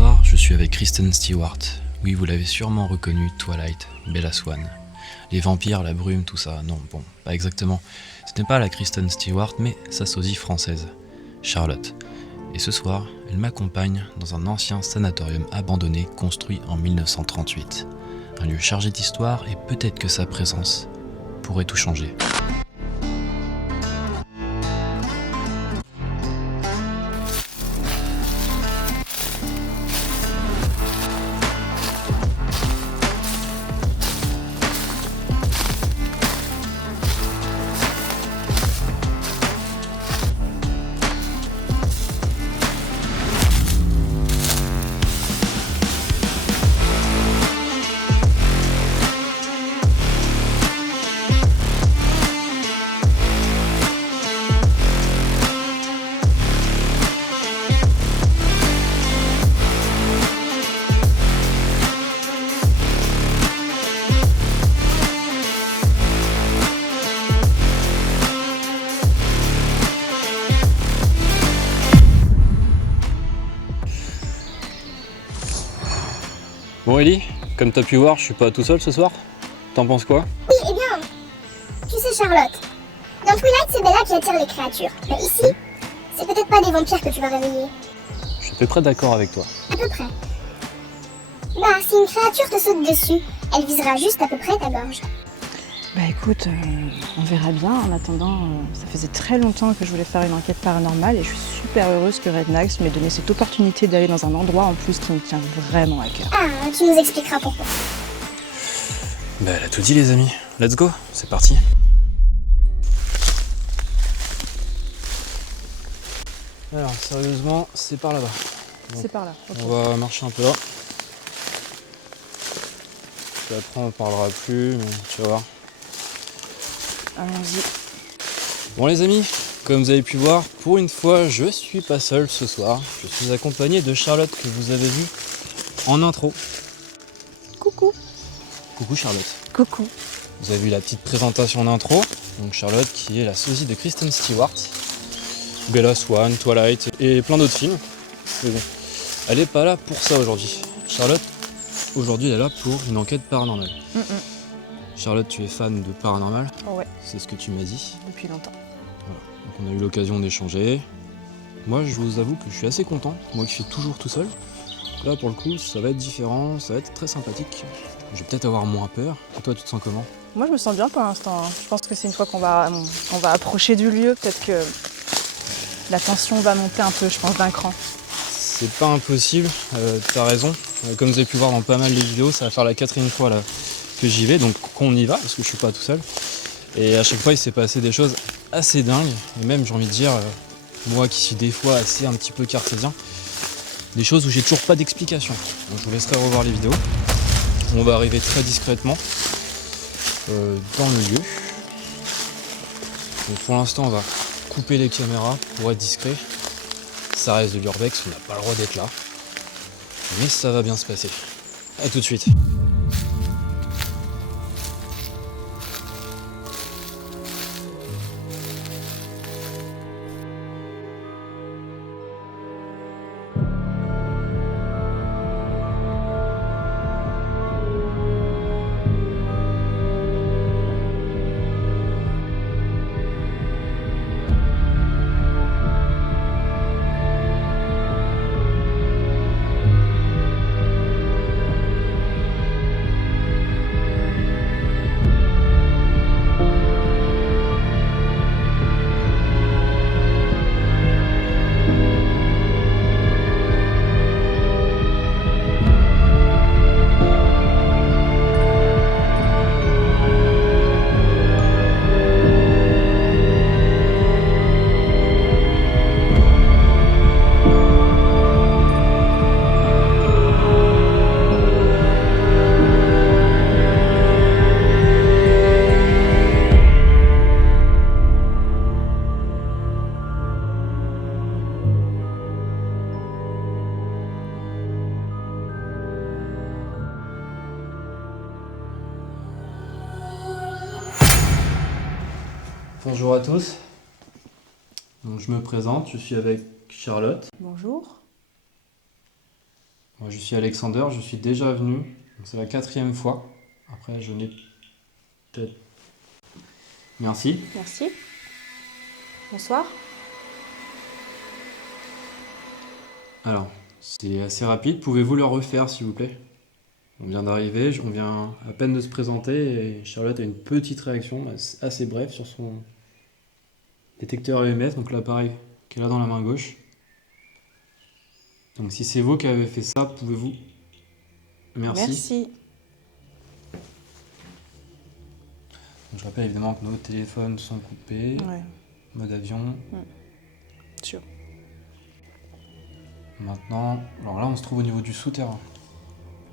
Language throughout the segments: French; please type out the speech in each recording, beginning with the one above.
soir, je suis avec Kristen Stewart. Oui, vous l'avez sûrement reconnu, Twilight, Bella Swan. Les vampires, la brume, tout ça. Non, bon, pas exactement. Ce n'est pas la Kristen Stewart, mais sa sosie française, Charlotte. Et ce soir, elle m'accompagne dans un ancien sanatorium abandonné construit en 1938. Un lieu chargé d'histoire et peut-être que sa présence pourrait tout changer. Bon Ellie, comme t'as pu voir, je suis pas tout seul ce soir. T'en penses quoi? Oui, eh bien, tu sais Charlotte, dans Twilight c'est Bella qui attire les créatures, mais ici, c'est peut-être pas des vampires que tu vas réveiller. Je suis à peu près d'accord avec toi. À peu près. Bah, si une créature te saute dessus, elle visera juste à peu près ta gorge. Bah écoute, on verra bien. En attendant, ça faisait très longtemps que je voulais faire une enquête paranormale et je suis super heureuse que Red Nax m'ait donné cette opportunité d'aller dans un endroit en plus qui me tient vraiment à cœur. Ah, tu nous expliqueras pourquoi. Bah elle a tout dit les amis. Let's go, c'est parti. Alors sérieusement, c'est par là-bas. Bon. C'est par là. Ok. On va marcher un peu là. Puis après on parlera plus, mais tu vas voir. Allons-y. Bon les amis, comme vous avez pu voir, pour une fois je suis pas seul ce soir. Je suis accompagné de Charlotte que vous avez vue en intro. Coucou. Coucou Charlotte. Coucou. Vous avez vu la petite présentation d'intro. Donc Charlotte qui est la sosie de Kristen Stewart, Bella Swan, Twilight et plein d'autres films. Mais bon, elle est pas là pour ça aujourd'hui. Charlotte, aujourd'hui elle est là pour une enquête paranormale. Charlotte, tu es fan de paranormal, Oh ouais, c'est ce que tu m'as dit. depuis longtemps. Donc on a eu l'occasion d'échanger. Moi je vous avoue que je suis assez content, moi qui suis toujours tout seul. Là pour le coup ça va être différent, ça va être très sympathique. Je vais peut-être avoir moins peur. Et toi tu te sens comment? Moi je me sens bien pour l'instant. Je pense que c'est une fois qu'on va approcher du lieu, peut-être que la tension va monter un peu, je pense, d'un cran. C'est pas impossible, t'as raison. Comme vous avez pu voir dans pas mal de vidéos, ça va faire la 4e fois là, que j'y vais, donc qu'on y va, parce que je suis pas tout seul. Et à chaque fois il s'est passé des choses assez dingues, et même j'ai envie de dire, moi qui suis des fois assez un petit peu cartésien, des choses où j'ai toujours pas d'explication. Donc je vous laisserai revoir les vidéos. On va arriver très discrètement dans le lieu. Donc pour l'instant on va couper les caméras pour être discret. Ça reste de l'urbex, on n'a pas le droit d'être là. Mais ça va bien se passer. A tout de suite. Bonjour à tous. Donc, je me présente, je suis avec Charlotte. Bonjour. Moi, je suis Alexander, je suis déjà venu. Donc, c'est la 4e fois. Après, je n'ai peut-être... Merci. Merci. Bonsoir. Alors, c'est assez rapide. Pouvez-vous le refaire, s'il vous plaît? On vient d'arriver, on vient à peine de se présenter et Charlotte a une petite réaction assez brève sur son détecteur EMS, donc l'appareil qu'elle a dans la main gauche. Donc si c'est vous qui avez fait ça, pouvez-vous... Merci. Merci. Donc, je rappelle évidemment que nos téléphones sont coupés, Ouais, mode avion. sûr. Maintenant, alors là on se trouve au niveau du souterrain.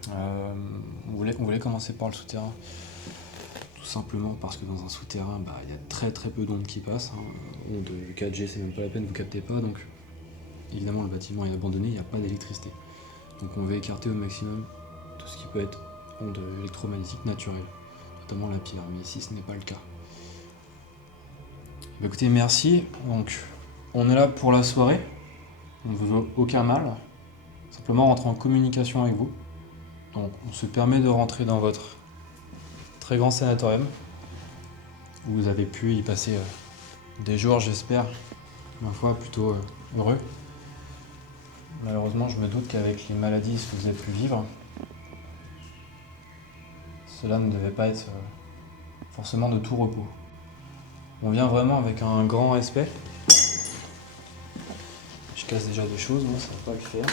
On voulait commencer par le souterrain. Tout simplement parce que dans un souterrain, il y a très très peu d'ondes qui passent. Ondes 4G, c'est même pas la peine, vous captez pas. Donc évidemment le bâtiment est abandonné, il n'y a pas d'électricité. Donc on va écarter au maximum tout ce qui peut être ondes électromagnétiques naturelles, notamment la pierre, mais ici ce n'est pas le cas. Écoutez, merci. Donc on est là pour la soirée, on ne vous veut aucun mal. Simplement rentrer en communication avec vous. Donc on se permet de rentrer dans votre très grand sanatorium où vous avez pu y passer des jours, j'espère, ma foi, plutôt heureux. Malheureusement, je me doute qu'avec les maladies que vous avez pu vivre, cela ne devait pas être forcément de tout repos. On vient vraiment avec un grand respect. Je casse déjà des choses, moi ça va pas le faire.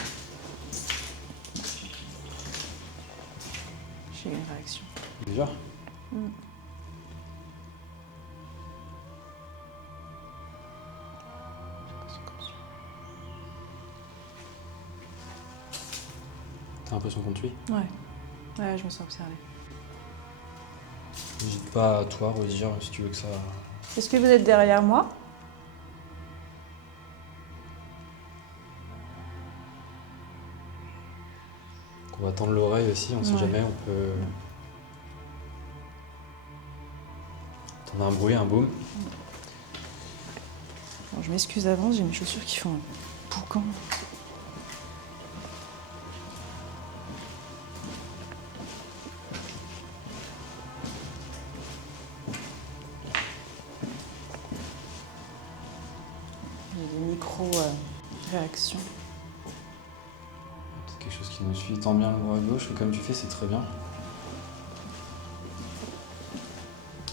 J'ai eu une réaction. Déjà T'as l'impression qu'on te suit? Ouais, je me sens observée. N'hésite pas à toi redire si tu veux que ça... Est-ce que vous êtes derrière moi? On va tendre l'oreille aussi, on sait Ouais. jamais, on peut... T'entends un bruit, un boom. Bon, je m'excuse d'avance, j'ai mes chaussures qui font un boucan. Il y a des micro-réactions. C'est quelque chose qui nous suit tant bien le bras gauche que comme tu fais, c'est très bien.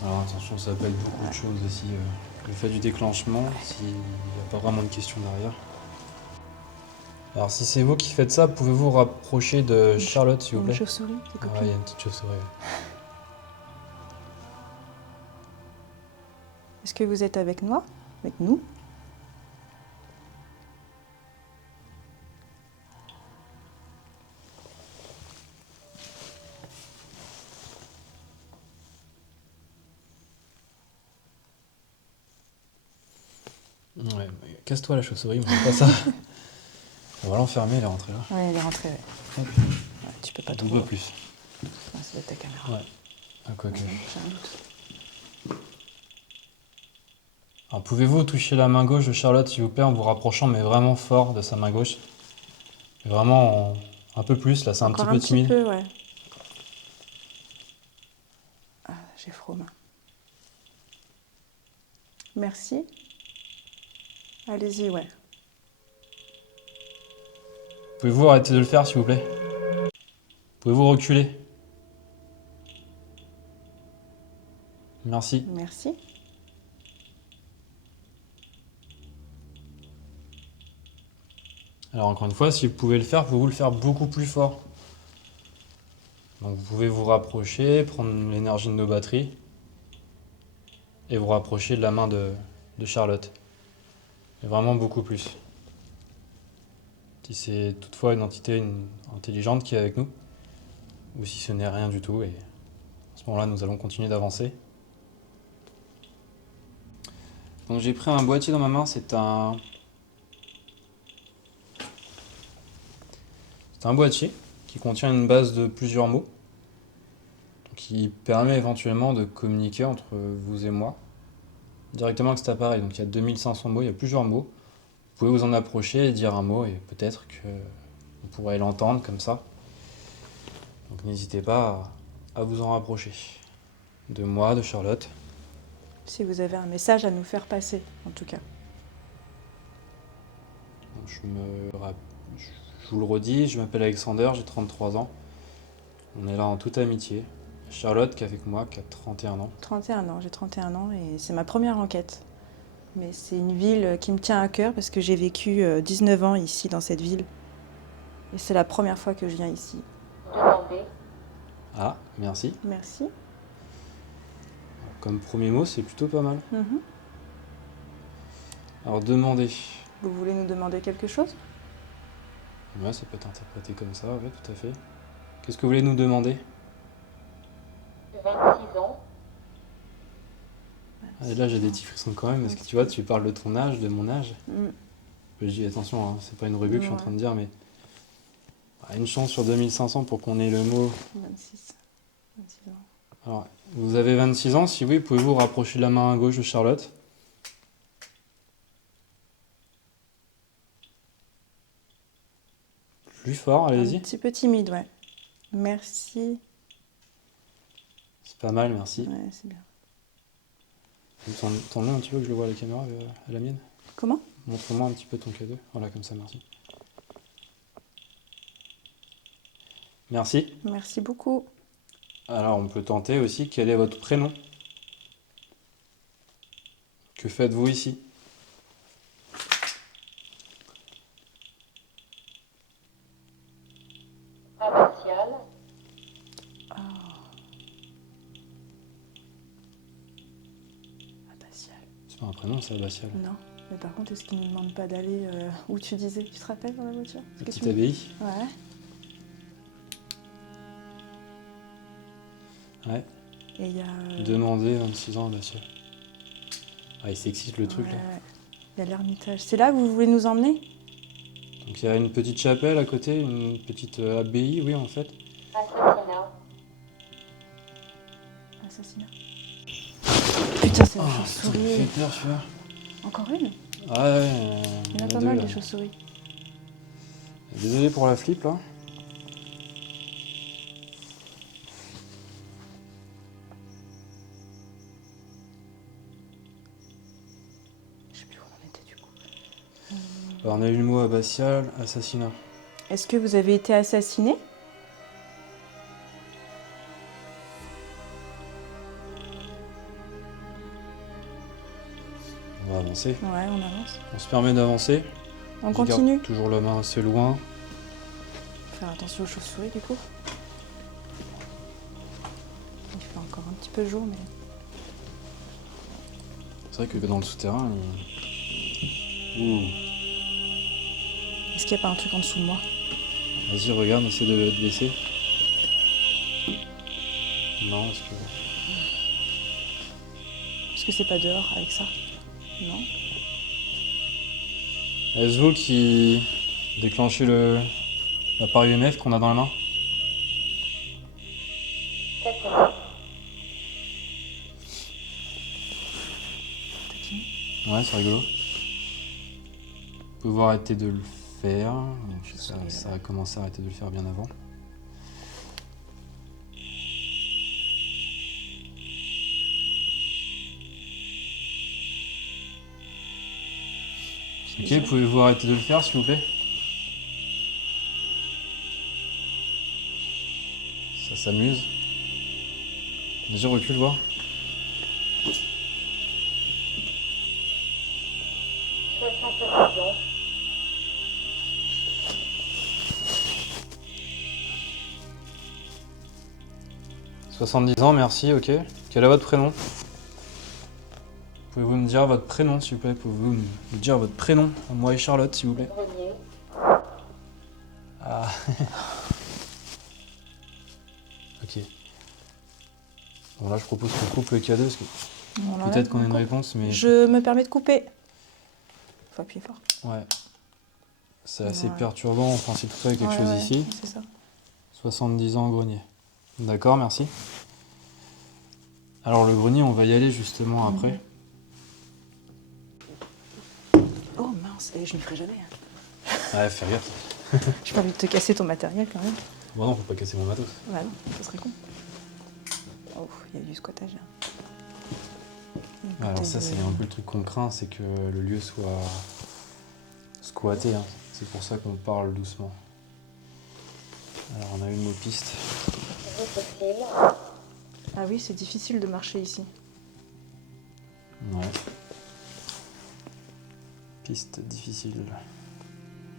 Alors attention, ça peut être beaucoup de choses aussi. Le fait du déclenchement, s'il n'y a pas vraiment de question derrière. Alors si c'est vous qui faites ça, pouvez-vous vous rapprocher de Charlotte, s'il vous Une plaît? chauve-souris, tes Ah, copines. il y a une petite chauve-souris. Est-ce que vous êtes avec moi? Avec nous? Ouais, mais casse-toi la chauve-souris, on fait pas ça. On va l'enfermer, elle est rentrée là. Ouais, elle est rentrée, ouais. Hop. Ouais, tu peux pas Un trop. peu plus. Ouais, ça doit être ta caméra. Ouais. Ah, quoique. Ouais, j'ai un doute. Alors pouvez-vous toucher la main gauche de Charlotte, s'il vous plaît, en vous rapprochant, mais vraiment fort de sa main gauche? Vraiment un peu plus, là c'est un Encore petit peu timide. peu, ouais. Ah, j'ai froid aux mains. Merci. Allez-y, ouais. Pouvez-vous arrêter de le faire, s'il vous plaît? Pouvez-vous reculer? Merci. Merci. Alors encore une fois, si vous pouvez le faire, pouvez-vous le faire beaucoup plus fort? Donc vous pouvez vous rapprocher, prendre l'énergie de nos batteries et vous rapprocher de la main de Charlotte. Et vraiment beaucoup plus. Si c'est toutefois une entité intelligente qui est avec nous, ou si ce n'est rien du tout, et à ce moment-là, nous allons continuer d'avancer. Donc j'ai pris un boîtier dans ma main, c'est un boîtier qui contient une base de plusieurs mots, qui permet éventuellement de communiquer entre vous et moi directement avec cet appareil. Donc il y a 2500 mots, il y a plusieurs mots. Vous pouvez vous en approcher et dire un mot et peut-être que On pourrait l'entendre comme ça. Donc n'hésitez pas à vous en rapprocher. De moi, de Charlotte. Si vous avez un message à nous faire passer, en tout cas. Je vous le redis, je m'appelle Alexander, j'ai 33 ans. On est là en toute amitié. Charlotte qui est avec moi, qui a 31 ans. 31 ans, j'ai 31 ans et c'est ma première enquête. Mais c'est une ville qui me tient à cœur parce que j'ai vécu 19 ans ici, dans cette ville. Et c'est la première fois que je viens ici. Ah, merci. Merci. Comme premier mot, c'est plutôt pas mal. Mhm. Alors, demander. Vous voulez nous demander quelque chose? Ouais, ça peut être interprété comme ça, ouais, tout à fait. Qu'est-ce que vous voulez nous demander? 26 ans. Ah, et là, j'ai des petits frissons quand même, parce que tu vois, tu parles de ton âge, de mon âge. Je dis attention, hein, c'est pas une revue que je suis en train de dire, mais une chance sur 2500 pour qu'on ait le mot. 26. 26 ans. Alors, vous avez 26 ans, si oui, pouvez-vous rapprocher la main à gauche de Charlotte? Plus fort, allez-y. Un petit peu timide, ouais. Merci. C'est pas mal, merci. Ouais, c'est bien. Tourne-le un petit peu que je le vois à la caméra, à la mienne. Comment? Montre-moi un petit peu ton cadeau. Voilà, comme ça, merci. Merci. Merci beaucoup. Alors, on peut tenter aussi, quel est votre prénom? Que faites-vous ici? Abbatial. Abbatial. C'est pas un prénom, c'est abbatial. Non. Mais par contre, est-ce qu'il ne nous demande pas d'aller où tu disais? Tu te rappelles dans la voiture? La petite abbaye? Ouais. Ouais. Et il y a... Demander 26 ans abbatial. Ah, il s'excite le truc ouais, là. il y a l'ermitage. C'est là que vous voulez nous emmener? Donc il y a une petite chapelle à côté, une petite abbaye, oui en fait. Assassinat. Assassinat. Putain, c'est la Ah, ça me chauve-souris. fait peur celui-là. Encore une? Ah ouais, Il y en a pas deux, mal là. des chauves-souris. Désolé pour la flip là. Je sais plus où on en était du coup. Alors, on a eu le mot abbatial, assassinat. Est-ce que vous avez été assassiné? On va avancer. Ouais, on avance. On se permet d'avancer. On Je garde continue? toujours la main assez loin. Faire attention aux chauves-souris du coup. Il fait encore un petit peu jour, mais... C'est vrai que dans le souterrain, Ouh. Est-ce qu'il n'y a pas un truc en dessous de moi? Vas-y, regarde, essaie de te baisser. Non, parce que... Est-ce que c'est pas dehors avec ça? Non. Est-ce vous qui déclenchez l'appareil EMF qu'on a dans la main? 7 ans. Ouais, c'est rigolo. Vous pouvez arrêter de le faire. Ça a commencé à arrêter de le faire bien avant. Ok, pouvez-vous arrêter de le faire, s'il vous plaît? Ça s'amuse. Vas-y, recule, voir. 66 ans. « 70 ans, merci, ok. Quel est votre prénom? Pouvez-vous me dire votre prénom, s'il vous plaît? Pouvez-vous me dire votre prénom, à moi et Charlotte, s'il vous plaît? Grenier. Ah. Ok. Bon, là, je propose qu'on coupe le cadeau, parce que On l'enlève, peut-être qu'on a une encore. réponse, mais... Je me permets de couper. Faut appuyer fort. Ouais. C'est assez Ouais. perturbant, enfin, c'est tout ça, quelque Ouais, chose ouais, ici. c'est ça. 70 ans au grenier. D'accord, merci. Alors, le grenier, on va y aller justement après. Oh mince, et je n'y ferai jamais. Hein. Ouais, fais gaffe. J'ai pas envie de te casser ton matériel quand même. Bon non, faut pas casser mon matos. Voilà, ça serait con. Oh, il y a du squattage là. Alors ça, c'est un peu le truc qu'on craint, c'est que le lieu soit squatté. Hein. C'est pour ça qu'on parle doucement. Alors on a une nos pistes. Difficile. Ah oui, c'est difficile de marcher ici. Ouais. Piste difficile.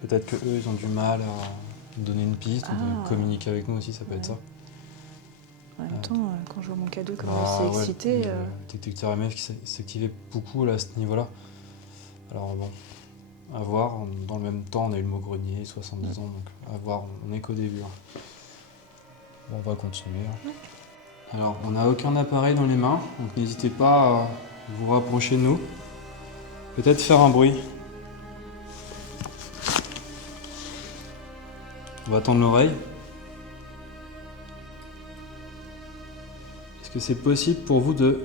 Peut-être que eux, ils ont du mal à nous donner une piste ou de communiquer avec nous aussi, ça peut être ça. En même temps, quand je vois mon cadeau comme Bah, c'est ouais, excité... le détecteur MF qui s'activait beaucoup là, à ce niveau-là. Alors bon, à voir. Dans le même temps, on a eu le mot grenier, 70 ans, donc à voir, on n'est qu'au début. Hein. Bon, on va continuer. Hein. Alors, on n'a aucun appareil dans les mains, donc n'hésitez pas à vous rapprocher de nous. Peut-être faire un bruit. On va tendre l'oreille. Est-ce que c'est possible pour vous de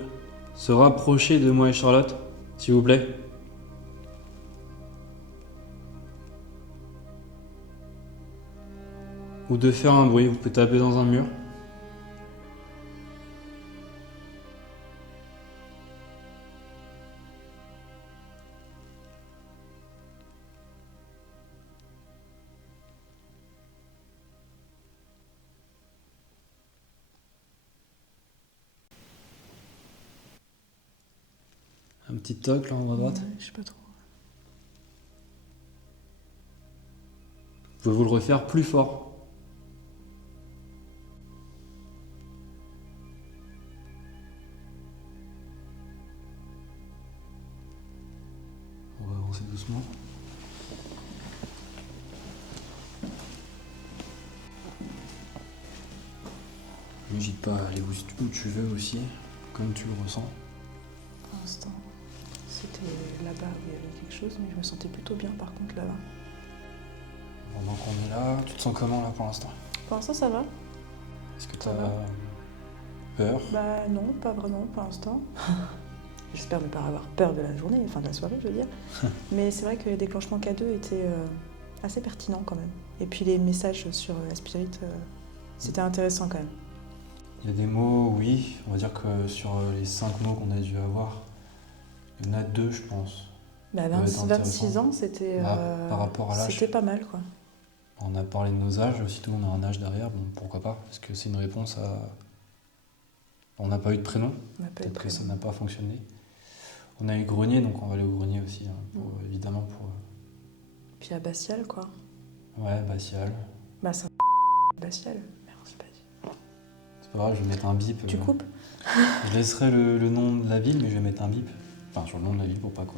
se rapprocher de moi et Charlotte, s'il vous plaît? Ou de faire un bruit, vous pouvez taper dans un mur. Un petit toc là en haut à droite. Ouais, je sais pas trop. Vous pouvez vous le refaire plus fort. On va avancer doucement. N'hésite pas à aller où tu veux aussi, comme tu le ressens. Pour l'instant, c'était là-bas où il y avait quelque chose, mais je me sentais plutôt bien par contre là-bas. Pendant qu'on est là, tu te sens comment là pour l'instant? Pour l'instant, ça va. Est-ce que tu Ça as va. peur? Bah non, pas vraiment pour l'instant. J'espère ne pas avoir peur de la journée, enfin de la soirée, je veux dire. Mais c'est vrai que les déclenchements K2 étaient assez pertinents quand même. Et puis les messages sur la spirit, c'était intéressant quand même. Il y a des mots, oui. On va dire que sur les 5 mots qu'on a dû avoir, il y en a 2, je pense. Bah, Ça va être 26 intéressant. ans, c'était Par rapport à l'âge. c'était pas mal quoi. On a parlé de nos âges, aussitôt on a un âge derrière, bon pourquoi pas, parce que c'est une réponse à... On n'a pas eu de prénom, On n'a pas eu de peut-être que ça prénom. n'a pas fonctionné. On a eu grenier, donc on va aller au grenier aussi, hein, évidemment pour... Puis abbatial quoi. Ouais, Batial. Bah ça abbatial. Merde, c'est pas dit. C'est pas grave, je vais mettre un bip. Tu coupes? Je laisserai le nom de la ville, mais je vais mettre un bip. Enfin, sur le nom de la ville pour pas que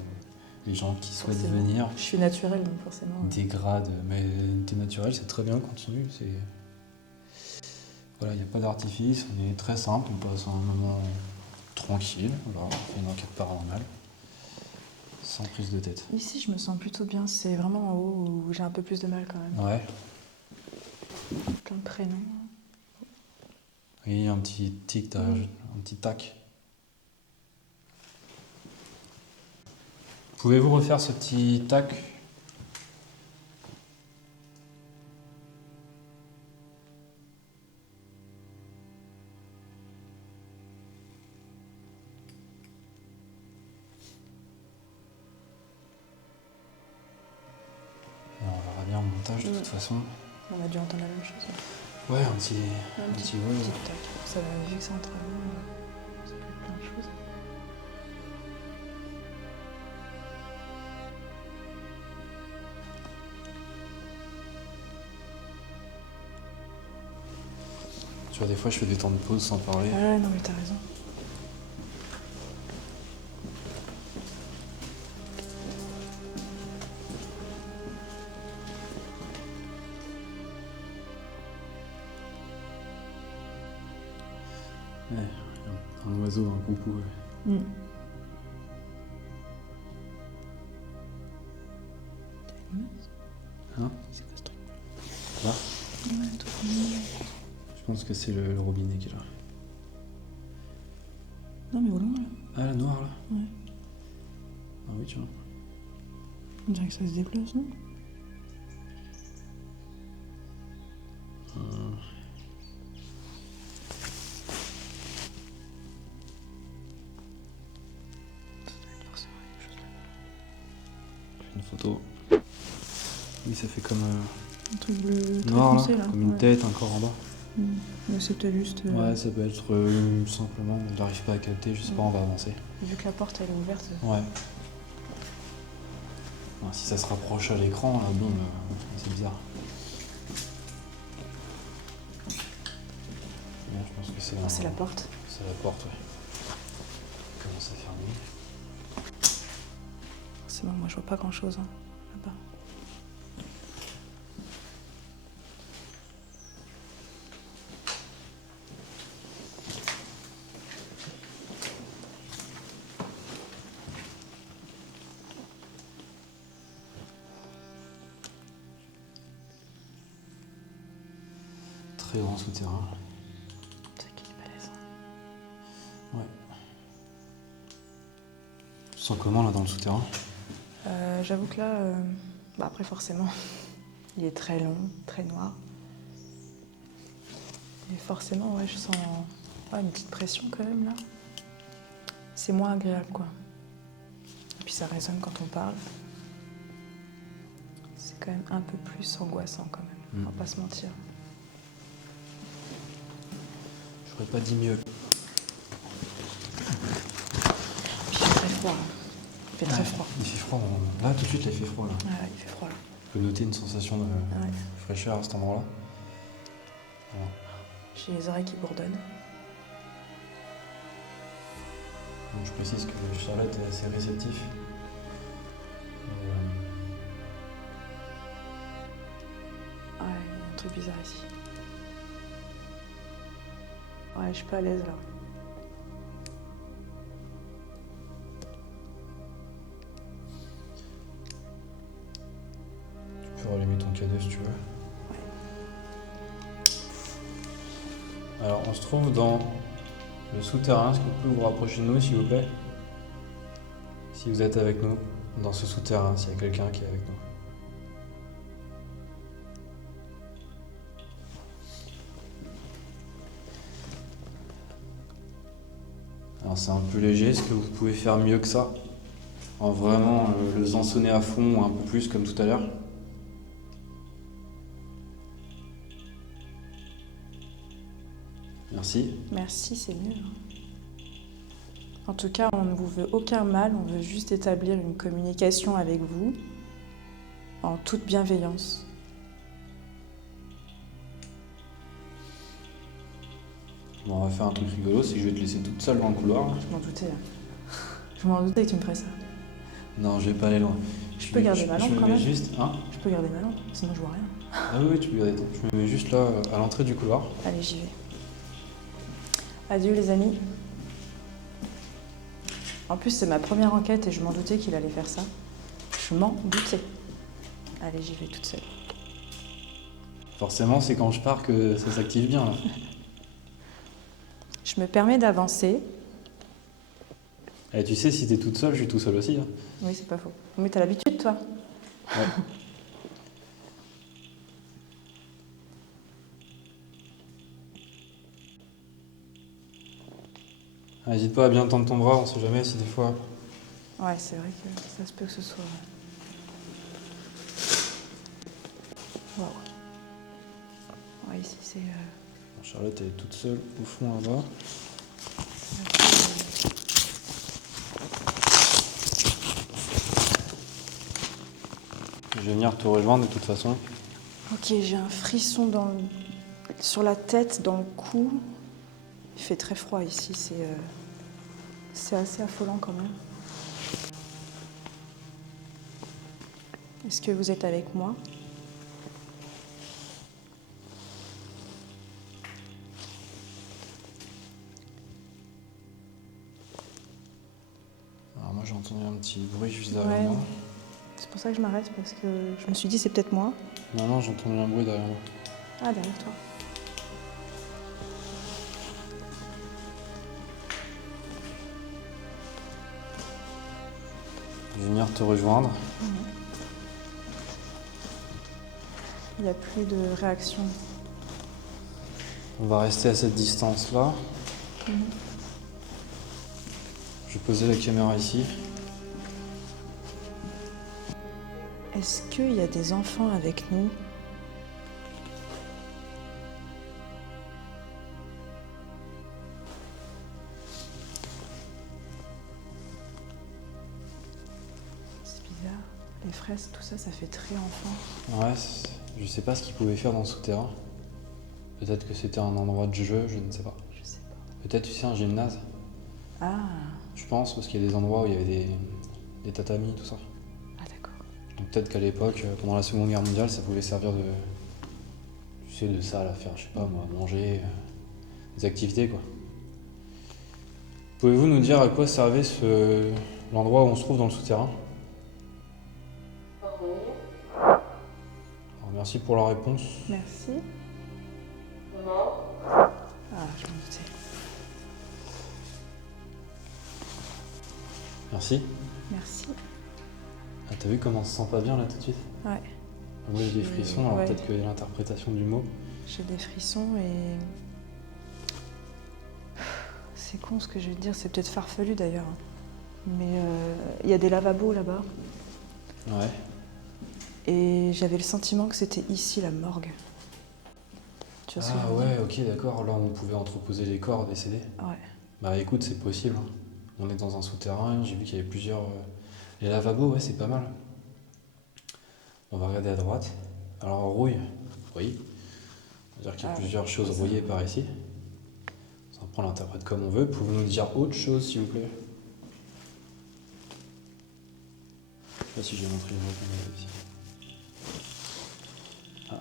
les gens qui souhaitent y Forcément. venir Je suis naturelle donc forcément. dégradent. Mais t'es naturel, c'est très bien, continue. Voilà, il n'y a pas d'artifice, on est très simple, on passe un moment tranquille. Voilà, on fait une enquête paranormale. Sans prise de tête. Ici je me sens plutôt bien, c'est vraiment en haut où j'ai un peu plus de mal quand même. Ouais. Plein de prénoms. Oui, un petit tic, un petit tac. Pouvez-vous refaire ce petit tac? Alors, on verra bien en montage de toute façon. On a dû entendre la même chose. Ouais, un petit Petit ouais. tac. Ça va, vu que c'est en travaux, ça peut être plein de choses. Tu vois, des fois, je fais des temps de pause sans parler. Ouais, non mais t'as raison. Ouais, un oiseau, un coucou. Ouais. Hein? C'est quoi ce truc? Là? Ouais, un truc mignon. Je pense que c'est le robinet qui est là. Non mais au loin là. Ah, la noire là? Ouais. Ah oui, tu vois. On dirait que ça se déplace, non? photo. Oui, ça fait comme Un truc bleu très noir là, foncé, là. comme une Ouais. tête, un corps en bas. Mais c'est peut-être juste. Ouais, ça peut être simplement, on n'arrive pas à capter, je sais pas, on va avancer. Vu que la porte elle est ouverte. Ouais. Ah, si ça se rapproche à l'écran, là, boum, c'est bizarre. Bon, je pense que c'est Ah, c'est la porte. C'est la porte, ouais. Commence à fermer. C'est bon, moi je vois pas grand chose. Hein, là-bas. Très grand souterrain. C'est qu'il est balèze. Ouais. Tu te sens comment là dans le souterrain? J'avoue que là, bah après forcément, il est très long, très noir. Et forcément, ouais, je sens une petite pression quand même là. C'est moins agréable quoi. Et puis ça résonne quand on parle. C'est quand même un peu plus angoissant quand même, on va pas se mentir. J'aurais pas dit mieux. Puis il fait très froid. Hein. Il fait très froid. Il fait froid. Là, tout de suite, là, il fait froid. Là. Ah, il fait froid là. Je peux noter une sensation de Ouais. fraîcheur à cet endroit-là. Voilà. J'ai les oreilles qui bourdonnent. Donc, je précise que Charlotte est assez réceptif. Ouais, il y a un truc bizarre ici. Ouais, je suis pas à l'aise là. Tu peux rallumer ton cadeau si tu veux. Alors, on se trouve dans le souterrain. Est-ce que vous pouvez vous rapprocher de nous, s'il vous plaît? Si vous êtes avec nous, dans ce souterrain, s'il y a quelqu'un qui est avec nous. Alors, c'est un peu léger. Est-ce que vous pouvez faire mieux que ça? En vraiment le faisant sonner à fond, un peu plus, comme tout à l'heure? Merci. Merci, c'est mieux. En tout cas, on ne vous veut aucun mal, on veut juste établir une communication avec vous en toute bienveillance. Bon, on va faire un truc rigolo, c'est que je vais te laisser toute seule dans le couloir. Je m'en doutais. Hein. Je m'en doutais que tu me ferais ça. Non, je vais pas aller loin. Je peux garder ma lampe je me quand mets même. juste, hein? Je peux garder ma lampe, sinon je vois rien. Ah oui, tu peux garder ton. Je me mets juste là, à l'entrée du couloir. Allez, j'y vais. Adieu les amis. En plus, c'est ma première enquête et je m'en doutais qu'il allait faire ça. Je m'en doutais. Allez, j'y vais toute seule. Forcément, c'est quand je pars que ça s'active bien, là. Je me permets d'avancer. Et tu sais, si t'es toute seule, je suis tout seul aussi. Hein. Oui, c'est pas faux. Mais t'as l'habitude, toi. Ouais. N'hésite pas à bien tendre ton bras, on sait jamais si des fois... Ouais, c'est vrai que ça se peut que ce soit... Waouh. Ouais, ici, c'est... Charlotte, elle est toute seule au fond là-bas. Je vais venir te rejoindre de toute façon. Ok, j'ai un frisson sur la tête, dans le cou. Il fait très froid ici, c'est assez affolant quand même. Est-ce que vous êtes avec moi? Alors moi j'ai entendu un petit bruit juste derrière moi. C'est pour ça que je m'arrête, parce que je me suis dit c'est peut-être moi. Non, j'ai entendu un bruit derrière moi. Ah, derrière toi. Je vais venir te rejoindre. Il n'y a plus de réaction. On va rester à cette distance-là. Je vais poser la caméra ici. Est-ce qu'il y a des enfants avec nous? C'est bizarre. Les fraises, tout ça, ça fait très enfant. Ouais, je sais pas ce qu'ils pouvaient faire dans le souterrain. Peut-être que c'était un endroit de jeu, je ne sais pas. Je sais pas. Peut-être, tu sais, un gymnase. Ah, Je pense, parce qu'il y a des endroits où il y avait des tatamis, tout ça. ah d'accord. Donc peut-être qu'à l'époque, pendant la Seconde Guerre mondiale, ça pouvait servir de... Tu sais, de salle à faire, je sais pas moi, manger, des activités, quoi. Pouvez-vous nous dire à quoi servait l'endroit où on se trouve dans le souterrain? Oui. Alors, merci pour la réponse. Merci. Non. Ah, je m'en doutais. Merci. Merci. Ah, t'as vu comment on se sent pas bien là tout de suite? Ouais, Moi j'ai des frissons, alors Ouais. peut-être que l'interprétation du mot. j'ai des frissons et... C'est con ce que je vais te dire, c'est peut-être farfelu d'ailleurs. Mais il y a des lavabos là-bas. Ouais. Et j'avais le sentiment que c'était ici la morgue. Tu vois ce que je Ah veux dire? ouais, ok, d'accord. Là on pouvait entreposer les corps décédés. Ouais. Bah écoute, c'est possible, hein. On est dans un souterrain, j'ai vu qu'il y avait plusieurs... Les lavabos, ouais, c'est pas mal. On va regarder à droite. Alors rouille, oui. C'est-à-dire qu'il y a Ah, plusieurs choses ça. rouillées par ici. On l'interprète comme on veut. Pouvez-vous nous dire autre chose, s'il vous plaît? Je sais pas si j'ai montré le mot qu'on avait ici. Ah.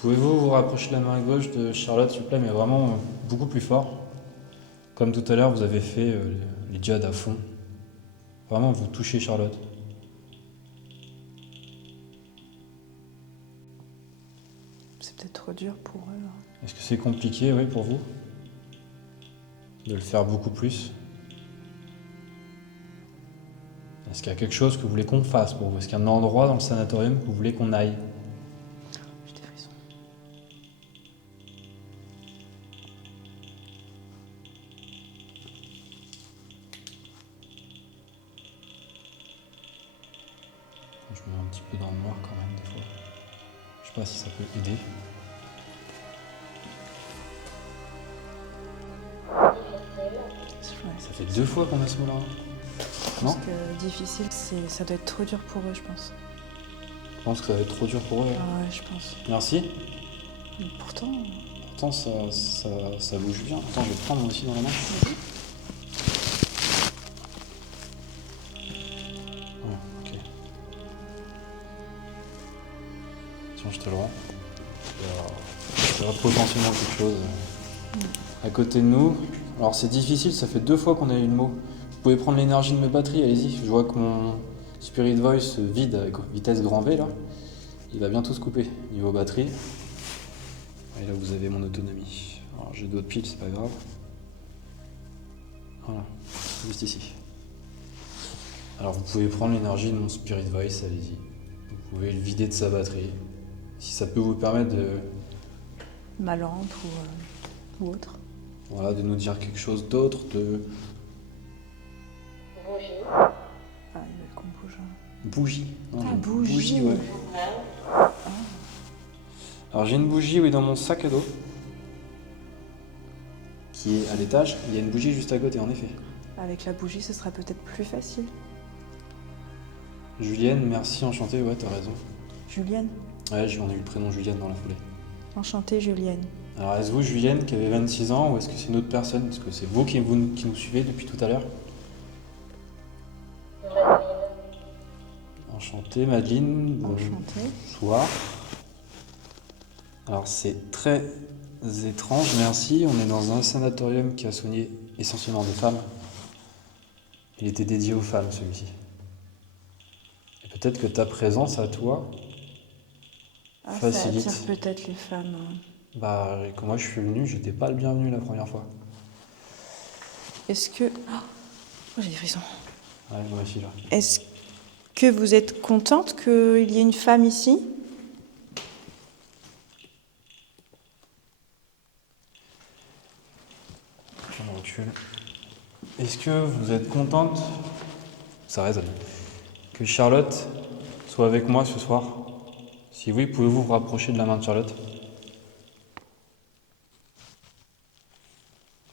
Pouvez-vous vous rapprocher de la main gauche de Charlotte, s'il vous plaît, mais vraiment beaucoup plus fort. Comme tout à l'heure, vous avez fait les djihad à fond. Vraiment, vous touchez Charlotte. C'est peut-être trop dur pour eux. Hein. Est-ce que c'est compliqué, oui, pour vous? De le faire beaucoup plus? Est-ce qu'il y a quelque chose que vous voulez qu'on fasse pour vous? Est-ce qu'il y a un endroit dans le sanatorium que vous voulez qu'on aille? J'ai des frissons. Je me mets un petit peu dans le noir quand même, des fois. Je sais pas si ça peut aider. Difficile. Ouais. Ça fait 2 fois qu'on a ce mot-là. Je Non? pense que difficile, ça doit être trop dur pour eux, je pense. Je pense que ça va être trop dur pour eux. Ah ouais, je pense. Merci. Mais pourtant, Pourtant, ça bouge bien. Attends, je vais te prendre moi aussi dans la main. vas-y. Ouais, ok. Tiens, je te le rends. Il y aura potentiellement quelque chose à côté de nous. Alors c'est difficile, ça fait 2 fois qu'on a eu le mot. Vous pouvez prendre l'énergie de mes batteries, allez-y. Je vois que mon Spirit Voice se vide avec vitesse grand V là. Il va bientôt se couper niveau batterie. Et là vous avez mon autonomie. Alors j'ai d'autres piles, c'est pas grave. Voilà, juste ici. Alors vous pouvez prendre l'énergie de mon Spirit Voice, allez-y. Vous pouvez le vider de sa batterie. Si ça peut vous permettre de, Ma lampe ou autre. voilà, de nous dire quelque chose d'autre, de Bougie. Ah, il veut qu'on bouge. bougie. Non, Ah, j'ai- bougie. ouais. Ouais. Alors j'ai une bougie, oui, dans mon sac à dos. Qui est à l'étage. Il y a une bougie juste à côté, en effet. Avec la bougie, ce sera peut-être plus facile. Julienne, merci, enchantée, ouais, t'as raison. Julienne. Ouais, j'en ai eu le prénom Julienne dans la foulée. Enchantée, Julienne. Alors est-ce vous, Julienne, qui avait 26 ans, ou est-ce que c'est une autre personne? Est-ce que c'est vous qui nous suivez depuis tout à l'heure? Madeleine. Enchantée, Madeleine. Enchantée. Bonsoir. Alors c'est très étrange, merci. On est dans un sanatorium qui a soigné essentiellement des femmes. Il était dédié aux femmes, celui-ci. Et peut-être que ta présence à toi, Ah, facilite. ça attire peut-être les femmes. Hein. bah, quand moi je suis venu, j'étais pas le bienvenu la première fois. Est-ce que... Oh, j'ai des frissons. Ouais, moi aussi là. Est-ce que vous êtes contente qu'il y ait une femme ici? Je me recule. Est-ce que vous êtes contente Ça résonne. Que Charlotte soit avec moi ce soir. Si oui, pouvez-vous vous rapprocher de la main de Charlotte?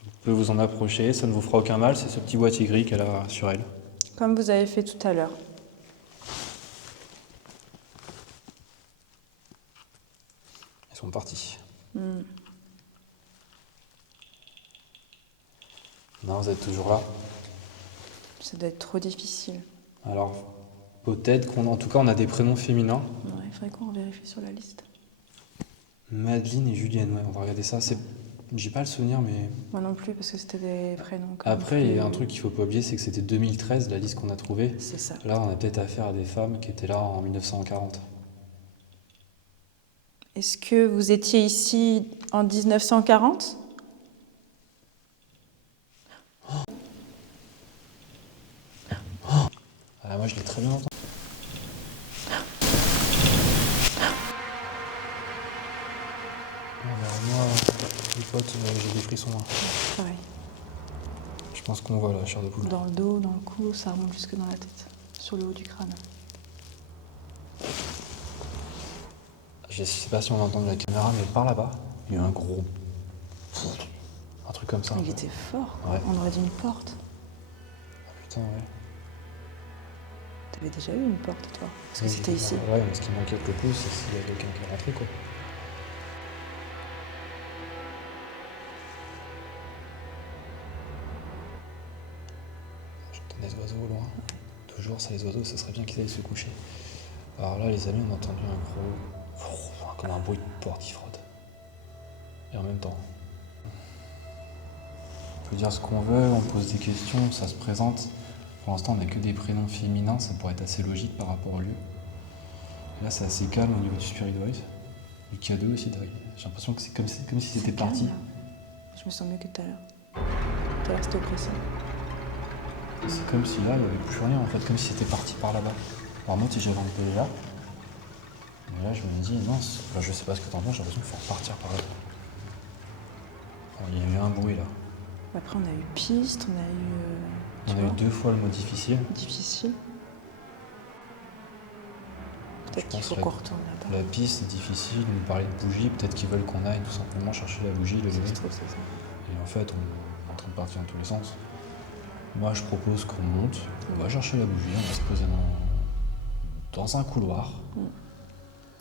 Vous pouvez vous en approcher, ça ne vous fera aucun mal, c'est ce petit boîtier gris qu'elle a sur elle. Comme vous avez fait tout à l'heure. Ils sont partis. Hmm. Non, vous êtes toujours là. Ça doit être trop difficile. Alors, peut-être en tout cas, on a des prénoms féminins. Ouais, il faudrait qu'on vérifie sur la liste. Madeleine et Julienne, ouais, on va regarder ça. J'ai pas le souvenir, mais... Moi non plus, parce que c'était des prénoms. Comme Après, il y a plus- un truc qu'il faut pas oublier, c'est que c'était 2013, la liste qu'on a trouvée. C'est ça. Là, on a peut-être affaire à des femmes qui étaient là en 1940. Est-ce que vous étiez ici en 1940? Ah, moi, je l'ai très bien entendu. Moi, les potes, j'ai des frissons. Hein. Pareil. Je pense qu'on voit la chair de poule. Dans le dos, dans le cou, ça remonte jusque dans la tête. Sur le haut du crâne. Je sais pas si on entend de la caméra, mais par là-bas, il y a eu un gros... Un truc comme ça. Il était fort. Ouais. On aurait dit une porte. Ah, putain, ouais. T'avais déjà eu une porte, toi? Parce que Oui, c'était ici. Ouais, mais ce qui m'inquiète le plus, c'est s'il y a quelqu'un qui est rentré, quoi. J'entends des oiseaux au loin. Toujours, ça, les oiseaux, ce serait bien qu'ils aillent se coucher. Alors là, les amis, on a entendu un gros... comme un bruit de porte qui frotte. Et en même temps... On peut dire ce qu'on veut, on pose des questions, ça se présente. Pour l'instant, on n'a que des prénoms féminins, ça pourrait être assez logique par rapport au lieu. Là, c'est assez calme au niveau du Spirit Voice. Du cadeau aussi, j'ai l'impression que c'est comme si c'était C'est parti. calme, là. Je me sens mieux que tout à l'heure. Tout à l'heure, c'était oppressant. C'est comme si là, il n'y avait plus rien en fait, comme si c'était parti par là-bas. Alors moi, si j'avais enlevé là, mais là, je me dis, non, enfin, je sais pas ce que t'en penses, j'ai l'impression qu'il faut repartir par là. Alors, il y a eu un bruit là. Après, on a eu piste, on a eu. On tu a eu vois, 2 fois le mot difficile. difficile. Peut-être Je qu'il pense faut la- qu'on retourne là-bas. La piste est difficile, nous parler de bougie, peut-être qu'ils veulent qu'on aille tout simplement chercher la bougie, le Ça lever. se trouve, c'est ça. Et en fait, on est en train de partir dans tous les sens. Moi, je propose qu'on monte, on va chercher la bougie, on va se poser dans un couloir.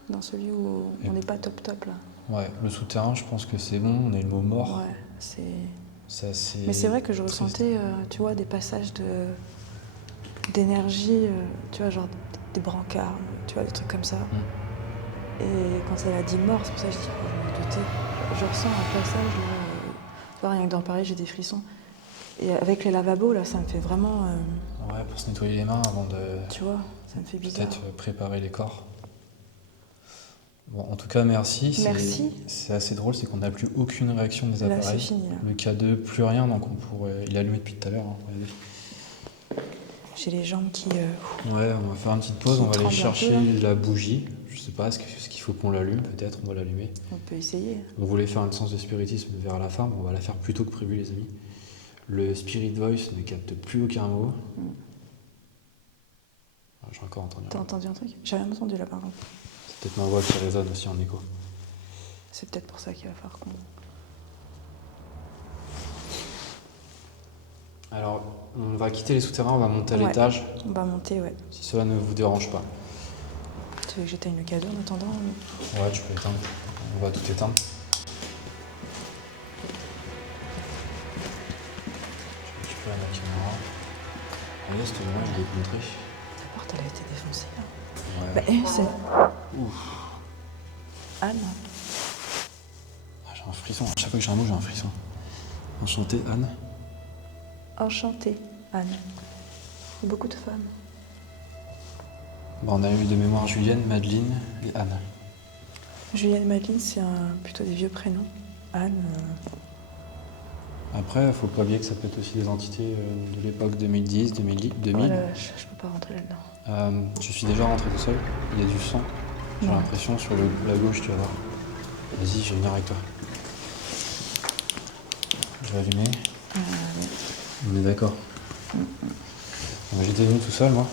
Dans celui où Et- on n'est pas top top là. Ouais, le souterrain, je pense que c'est bon, on a eu le mot mort. Ouais, c'est. C'est assez Mais c'est vrai que je triste. ressentais, tu vois, des passages d'énergie, tu vois, genre des brancards, tu vois, des trucs comme ça. Et quand elle a dit mort, c'est pour ça que je dis, oh, je m'en doutais. Je ressens un passage, là, tu vois, rien que d'en parler, j'ai des frissons. Et avec les lavabos, là, ça me fait vraiment, Ouais, pour se nettoyer les mains avant de tu vois, ça me fait bizarre. peut-être préparer les corps. Bon, en tout cas, merci. Merci. C'est assez drôle, c'est qu'on n'a plus aucune réaction des Là, c'est appareils. fini, là. Le K2, plus rien, donc on pourrait... Il est allumé depuis tout à l'heure. Hein, regardez. J'ai les jambes qui. Ouais, on va faire une petite pause, Qui on va aller tremble un chercher peu, là. la bougie. Je sais pas, ce qu'il faut qu'on l'allume, peut-être, on va l'allumer. On peut essayer. On voulait faire une séance de spiritisme vers la fin, mais on va la faire plus tôt que prévu, les amis. Le Spirit Voice ne capte plus aucun mot. Ah, j'ai encore entendu. T'as entendu un truc? J'ai rien entendu là par contre. C'est peut-être ma voix qui résonne aussi en écho. C'est peut-être pour ça qu'il va falloir qu'on. Alors, on va quitter les souterrains, on va monter à Ouais. l'étage, On va monter, ouais. si cela ne vous dérange pas. Tu veux que j'éteigne le cadeau en attendant? Ouais, tu peux éteindre. On va tout éteindre. Je récupère la caméra. Regardez, cette image, je l'ai montré. La porte, elle a été défoncée là. Ouais. Bah, c'est. Ouf. Anne. Ah, j'ai un frisson. À chaque fois que j'ai un mot, j'ai un frisson. Enchanté, Anne. Enchantée, Anne. Beaucoup de femmes. Bah, on a eu de mémoire Julienne, Madeleine et Anne. Julienne Madeleine, c'est plutôt des vieux prénoms. Anne. Après, faut pas oublier que ça peut être aussi des entités de l'époque 2010, 2000. Oh là là, je peux pas rentrer là-dedans. Je suis déjà rentré tout seul. Il y a du sang. J'ai Non. l'impression sur la gauche, tu vas voir. Vas-y, je vais venir avec toi. Je vais allumer. On est d'accord. J'étais venu tout seul, moi.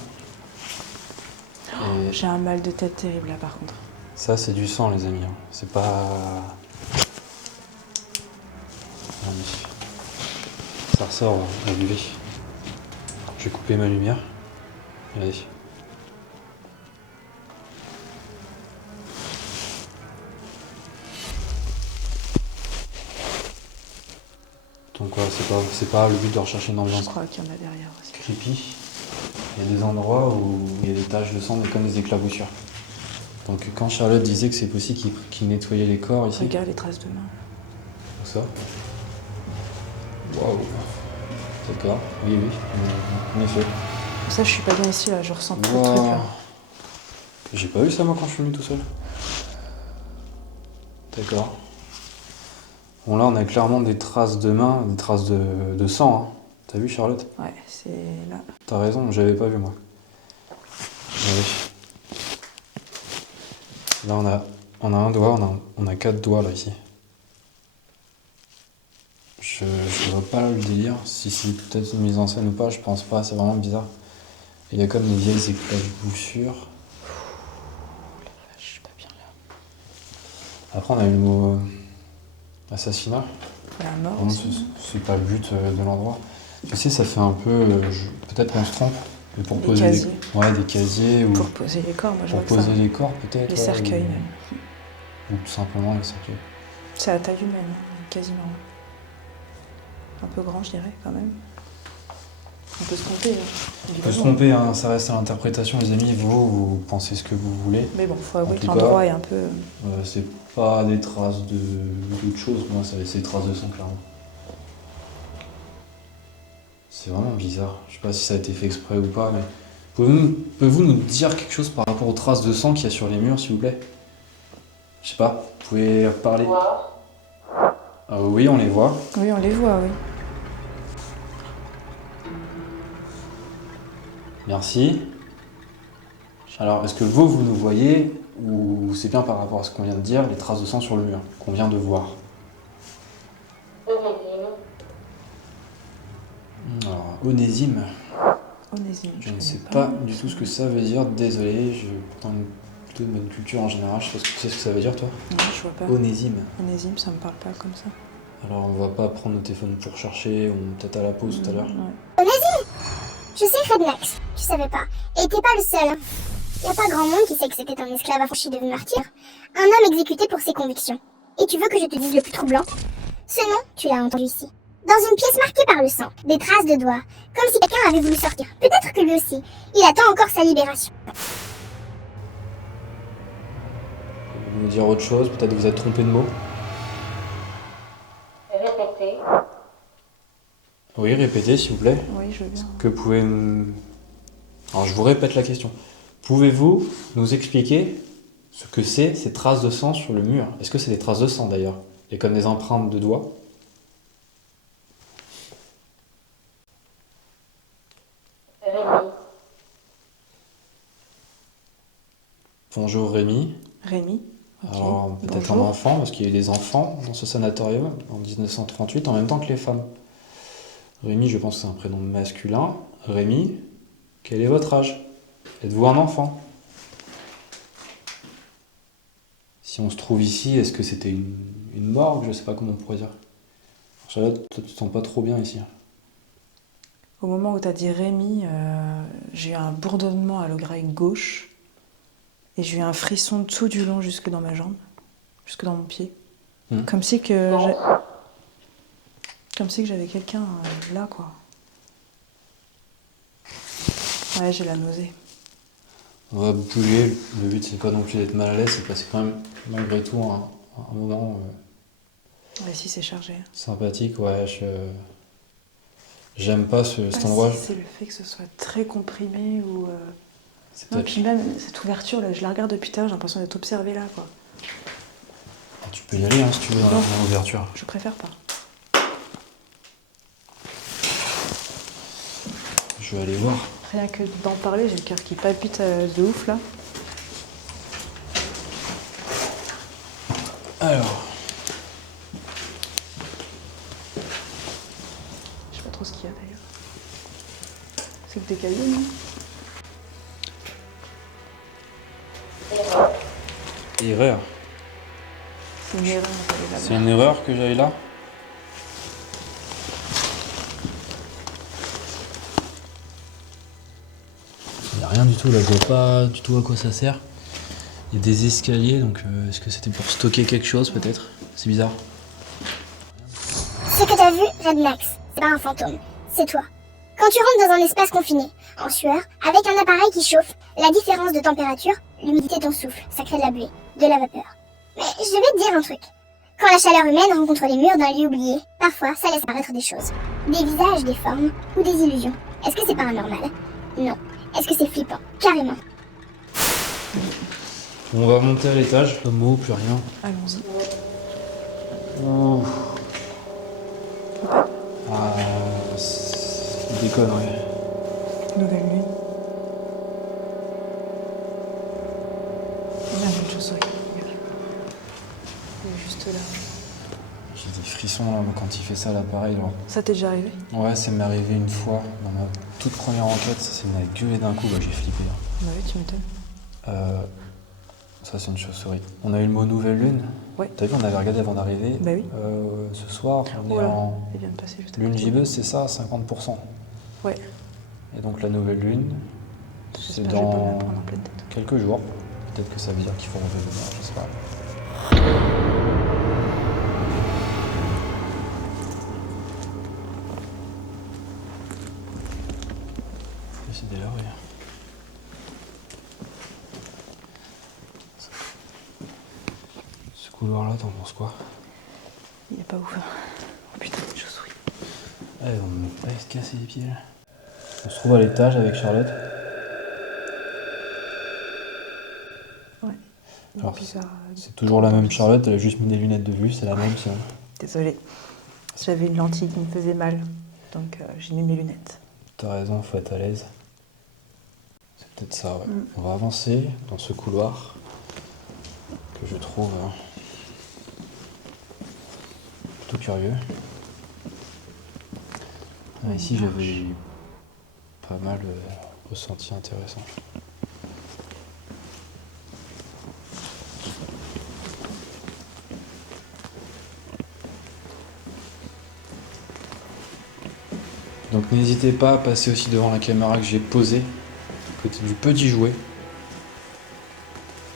Et J'ai un mal de tête terrible là par contre. ça, c'est du sang, les amis. Hein. C'est pas... Regardez. Ça ressort à l'UV. Je vais couper ma lumière. Regardez. Donc voilà, c'est pas le but de rechercher une Je ambiance crois qu'il y en a derrière aussi. creepy. Il y a des endroits où il y a des taches de sang, mais comme des éclaboussures. Donc quand Charlotte disait que c'est possible qu'il nettoyait les corps ici, Regarde les traces de main. tout ça. Waouh. D'accord. Oui, oui. En effet. Ça, je suis pas bien ici là, je ressens trop de Wow. trucs là. J'ai pas vu ça moi quand je suis venu tout seul. D'accord. Bon là on a clairement des traces de main, des traces de sang. Hein. T'as vu Charlotte? Ouais, c'est là. T'as raison, j'avais pas vu moi. Allez. Là on a un doigt, on a 4 doigts là ici. Je vois pas le délire, si c'est peut-être une mise en scène ou pas, je pense pas, c'est vraiment bizarre. Il y a comme des vieilles éclaboussures. Je suis pas bien là. Après on a eu le mot assassinat. La mort Vraiment, aussi. c'est pas le but de l'endroit. Tu sais, ça fait un peu. Peut-être qu'on se trompe, mais pour Des poser casiers. ouais, des casiers ou Pour poser les corps, moi je pour vois que ça. poser les corps, peut-être. Les ouais, cercueils ou, même. ou tout simplement les cercueils. C'est à taille humaine, hein, quasiment. Un peu grand, je dirais, quand même. On peut se tromper, là. On peut se tromper, hein, ça reste à l'interprétation, les amis. Vous pensez ce que vous voulez. Mais bon, faut avouer En que tout l'endroit cas, est un peu... C'est pas des traces d'autre chose, moi, c'est des traces de sang, clairement. C'est vraiment bizarre. Je sais pas si ça a été fait exprès ou pas, mais. Pouvez-vous nous dire quelque chose par rapport aux traces de sang qu'il y a sur les murs, s'il vous plaît? Je sais pas, vous pouvez parler. Voir. Oui, on les voit. Oui, on les voit, oui. Merci. Alors, est-ce que vous nous voyez, ou c'est bien par rapport à ce qu'on vient de dire, les traces de sang sur le mur, qu'on vient de voir? Onésime. Alors, onésime, Onésime, je ne connais sais pas du tout ce que ça veut dire, désolé, je pourtant plutôt de bonne culture en général, je sais pas ce que tu sais ce que ça veut dire toi? Non, je vois pas. Onésime. Onésime, ça me parle pas comme ça. Alors, on va pas prendre nos téléphones pour chercher, on peut-être à la pause tout à l'heure. Ouais. Je sais, Rednax, tu savais pas. Et t'es pas le seul. Y a pas grand monde qui sait que c'était un esclave affranchi devenu martyr. Un homme exécuté pour ses convictions. Et tu veux que je te dise le plus troublant? Ce nom, tu l'as entendu ici. Dans une pièce marquée par le sang, des traces de doigts, comme si quelqu'un avait voulu sortir. Peut-être que lui aussi, il attend encore sa libération. Vous nous dire autre chose, peut-être vous êtes trompé de mots? Répétez. Oui, répétez s'il vous plaît. Oui, je veux bien. Que pouvez Alors je vous répète la question. Pouvez-vous nous expliquer ce que c'est ces traces de sang sur le mur? Est-ce que c'est des traces de sang d'ailleurs? Et comme des empreintes de doigts? Rémi. Bonjour Rémi. Rémi. Ok. Alors peut-être un Bonjour. enfant, parce qu'il y a eu des enfants dans ce sanatorium en 1938 en même temps que les femmes. Rémi, je pense que c'est un prénom masculin. Rémi, quel est votre âge? Êtes-vous un enfant? Si on se trouve ici, est-ce que c'était une morgue? Je sais pas comment on pourrait dire. Charlotte, toi tu te sens pas trop bien ici. Au moment où tu as dit Rémi, j'ai eu un bourdonnement à l'oreille gauche et j'ai eu un frisson tout du long jusque dans ma jambe, jusque dans mon pied. Comme si que j'avais quelqu'un là, quoi. Ouais, j'ai la nausée. On va bouger, le but c'est pas non plus d'être mal à l'aise, c'est passer quand même malgré tout un moment Ouais, si c'est chargé. sympathique. Ouais, j'aime pas cet Ah, endroit. si, c'est le fait que ce soit très comprimé ou... C'est Non, peut-être- puis même cette ouverture, là, je la regarde depuis tard, j'ai l'impression d'être observée là, quoi. Tu peux y aller hein, si tu veux dans Non. l'ouverture. Je préfère pas. Je vais aller voir. Rien que d'en parler, j'ai le cœur qui palpite de ouf, là. Alors, Je sais pas trop ce qu'il y a, d'ailleurs. C'est que tes cahiers, non? Erreur. C'est une erreur d'aller là-bas. C'est une erreur que j'aille là? Il n'y a rien du tout là, je vois pas du tout à quoi ça sert. Il y a des escaliers, donc est-ce que c'était pour stocker quelque chose peut-être? C'est bizarre. Ce que t'as vu, Rednax, c'est pas un fantôme, c'est toi. Quand tu rentres dans un espace confiné, en sueur, avec un appareil qui chauffe, la différence de température, l'humidité de ton souffle, ça crée de la buée, de la vapeur. Mais je vais te dire un truc. Quand la chaleur humaine rencontre les murs d'un lieu oublié, parfois ça laisse apparaître des choses. Des visages, des formes, ou des illusions. Est-ce que c'est paranormal? Non. Est-ce que c'est flippant? Carrément. On va monter à l'étage, pas de mots, plus rien. Allons-y. Oh. Ah, c'est des conneries. Nouvelle lune. Regarde une chauve-souris. Elle est juste là. J'ai des frissons là, moi, quand il fait ça à l'appareil. Genre. Ça t'est déjà arrivé? Ouais, ça m'est arrivé une fois dans ma toute première enquête, ça m'a gueulé d'un coup, bah, j'ai flippé. Là. Bah oui, tu m'étonnes. Ça c'est une chauve-souris. On a eu le mot nouvelle lune. Ouais. T'as vu, on avait regardé avant d'arriver. Bah oui. Ce soir, on est Voilà. en Elle vient de passer juste à lune côté. gibbeuse, c'est ça, 50%. Ouais. Et donc la nouvelle lune, c'est J'espère que je vais pas me dans la prendre en pleine tête. quelques jours. Peut-être que ça veut dire qu'il faut revenir, je sais pas. C'est des là, oui. Ce couloir-là, t'en penses quoi? Il est pas ouf. Oh putain, une chauve-souris. Ouais, on va pas se casser les pieds là. On se trouve à l'étage avec Charlotte. Ouais. Alors, Bizarre. c'est toujours la même Charlotte, elle a juste mis des lunettes de vue, c'est la même ça. Désolée. J'avais une lentille qui me faisait mal. Donc j'ai mis mes lunettes. T'as raison, faut être à l'aise. C'est peut-être ça, ouais. On va avancer dans ce couloir que je trouve plutôt curieux. Ah, ici, j'avais eu pas mal ressentis intéressants. Donc n'hésitez pas à passer aussi devant la caméra que j'ai posée, à côté du petit jouet.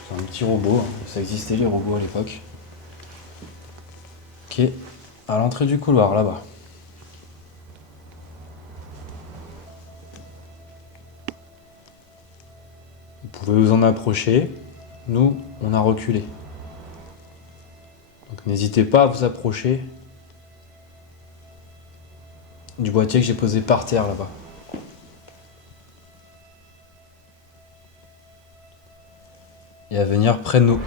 C'est un petit robot, hein. Ça existait les robots à l'époque. Qui est à l'entrée du couloir, là-bas. Vous pouvez vous en approcher. Nous, on a reculé. Donc n'hésitez pas à vous approcher du boîtier que j'ai posé par terre là-bas. Et à venir près de nous.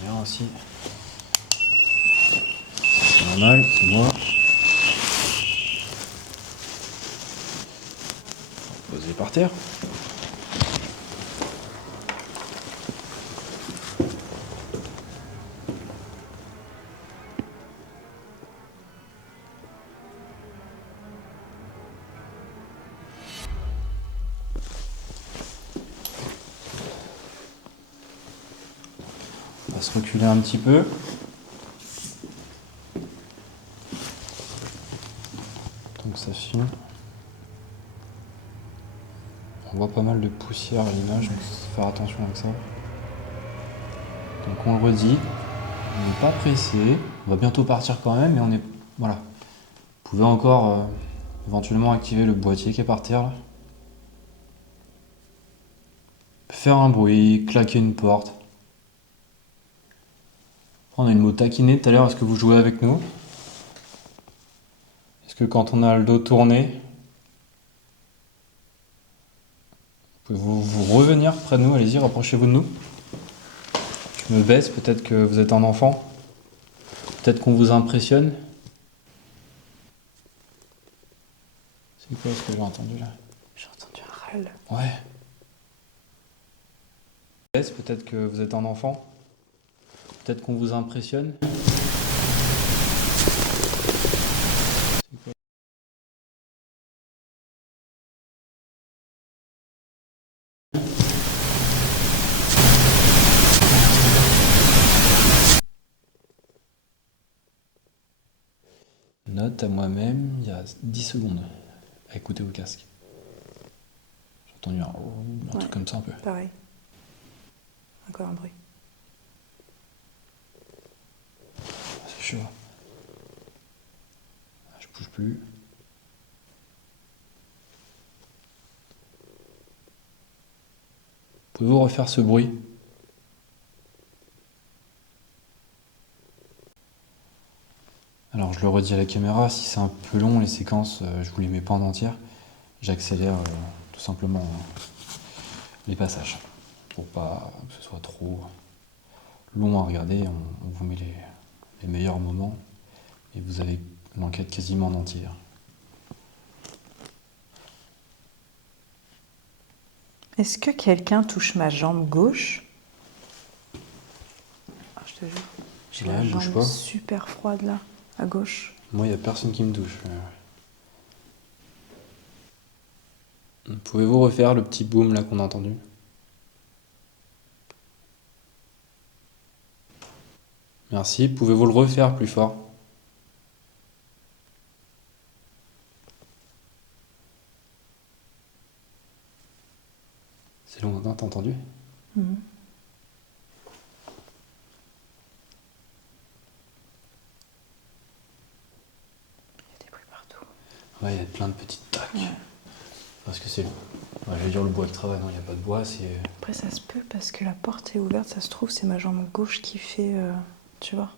Bien aussi. C'est normal, c'est moi. Posé par terre. On va se reculer un petit peu. Donc ça filme. On voit pas mal de poussière à l'image, donc faut faire attention avec ça. Donc on le redit, on n'est pas pressé, on va bientôt partir quand même, mais on est... Voilà. Vous pouvez encore éventuellement activer le boîtier qui est par terre là. Faire un bruit, claquer une porte. On a une mot taquiné tout à l'heure, est-ce que vous jouez avec nous? Est-ce que quand on a le dos tourné, vous revenir près de nous, allez-y, rapprochez-vous de nous. Je me baisse, peut-être que vous êtes un enfant. Peut-être qu'on vous impressionne. C'est quoi ce que j'ai entendu là? J'ai entendu un râle. Ouais. Peut-être que vous êtes un enfant. Peut-être qu'on vous impressionne. Note à moi-même il y a 10 secondes à écouter au casque. J'ai entendu un truc comme ça un peu. Pareil. Encore un bruit. C'est chaud. Je bouge plus. Pouvez-vous refaire ce bruit? Alors je le redis à la caméra, si c'est un peu long les séquences, je vous les mets pas en entière. J'accélère tout simplement les passages pour pas que ce soit trop long à regarder. On vous met les meilleurs moments et vous avez l'enquête quasiment en entière. Est-ce que quelqu'un touche ma jambe gauche? Ah, je te jure. J'ai Ouais, la bouge jambe pas. super froide là, à gauche. Moi, il n'y a personne qui me touche. Pouvez-vous refaire le petit boom là qu'on a entendu? Merci. Pouvez-vous le refaire plus fort? C'est lointain, t'as entendu? Mhm. Il y a des bruits partout. Ouais, il y a plein de petites tacs. Ouais. Parce que c'est... j'allais dire le bois de travail, non, il n'y a pas de bois, c'est... Après, ça se peut parce que la porte est ouverte, ça se trouve, c'est ma jambe gauche qui fait. Tu vois?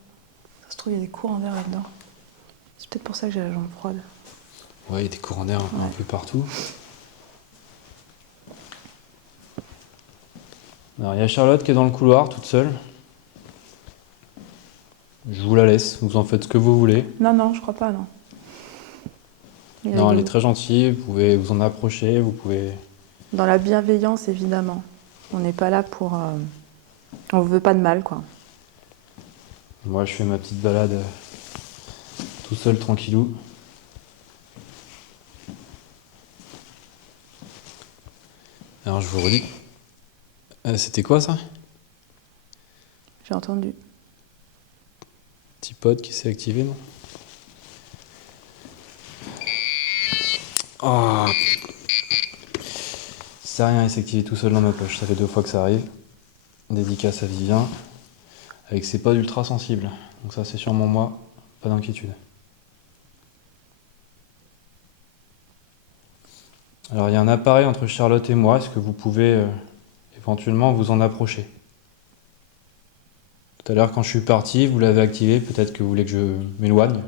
Ça se trouve, il y a des courants d'air là-dedans. C'est peut-être pour ça que j'ai la jambe froide. Ouais, il y a des courants d'air un peu partout. Alors, il y a Charlotte qui est dans le couloir, toute seule. Je vous la laisse, vous en faites ce que vous voulez. Non, je crois pas, non. Non, elle est très gentille, vous pouvez vous en approcher, vous pouvez... Dans la bienveillance, évidemment. On n'est pas là pour. On veut pas de mal, quoi. Moi, je fais ma petite balade tout seul, tranquillou. Alors, je vous redis. C'était quoi, ça? J'ai entendu. Petit pod qui s'est activé, non? Oh. C'est rien, il s'est activé tout seul dans ma poche. Ça fait 2 fois que ça arrive. Dédicace à Vivien. Avec ses pods ultra sensibles. Donc ça, c'est sûrement moi. Pas d'inquiétude. Alors, il y a un appareil entre Charlotte et moi. Est-ce que vous pouvez éventuellement vous en approcher? Tout à l'heure, quand je suis parti, vous l'avez activé. Peut-être que vous voulez que je m'éloigne.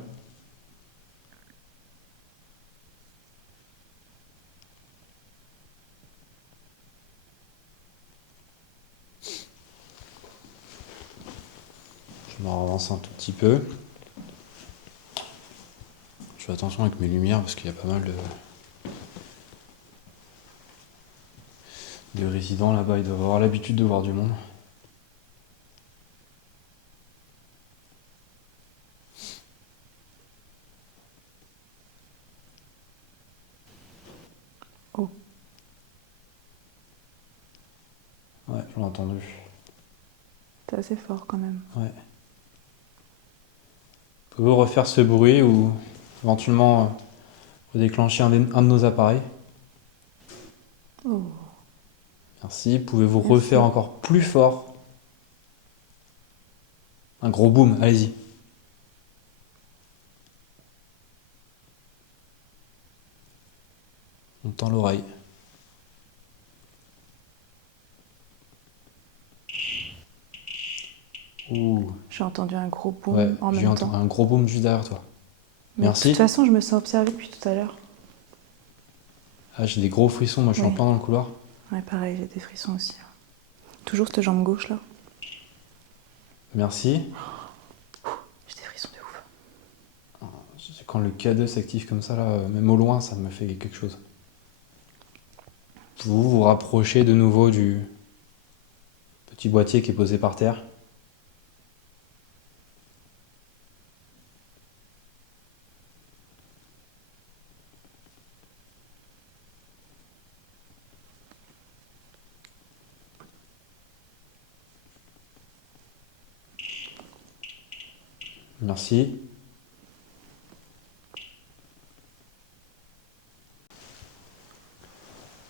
Je m'en avance un tout petit peu. Je fais attention avec mes lumières parce qu'il y a pas mal de résidents là-bas. Ils doivent avoir l'habitude de voir du monde. Oh. Ouais, je l'ai entendu. C'est assez fort quand même. Ouais. Pouvez-vous refaire ce bruit ou éventuellement redéclencher un de nos appareils? Oh. Merci. Pouvez-vous Merci. refaire encore plus fort? Un gros boom, allez-y. On tend l'oreille. Ouh. J'ai entendu un gros boom Ouais, en j'ai même entendu temps. un gros boom juste derrière toi. Mais Merci. de toute façon, je me sens observée depuis tout à l'heure. Ah, j'ai des gros frissons, moi je suis en Oui. plein dans le couloir. Ouais, pareil, j'ai des frissons aussi. Toujours cette jambe gauche là. Merci. J'ai des frissons de ouf. Quand le K2 s'active comme ça, là, même au loin, ça me fait quelque chose. Vous vous rapprochez de nouveau du Petit boîtier qui est posé par terre. Merci.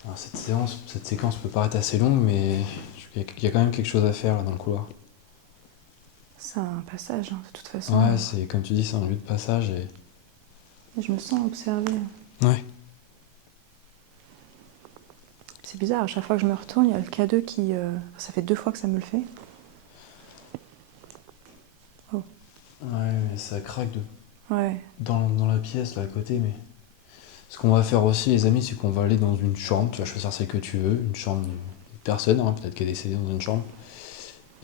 Alors cette séquence peut paraître assez longue, mais il y a quand même quelque chose à faire là dans le couloir. C'est un passage, hein, de toute façon. Ouais, c'est comme tu dis, c'est un lieu de passage et... Et je me sens observée. Ouais. C'est bizarre, à chaque fois que je me retourne, il y a le K2 qui... Ça fait 2 fois que ça me le fait. Oh. Ouais, mais ça craque Ouais. dans la pièce là à côté, mais... Ce qu'on va faire aussi, les amis, c'est qu'on va aller dans une chambre. Tu vas choisir celle que tu veux, une chambre d'une personne, hein, peut-être qu'elle est décédée dans une chambre.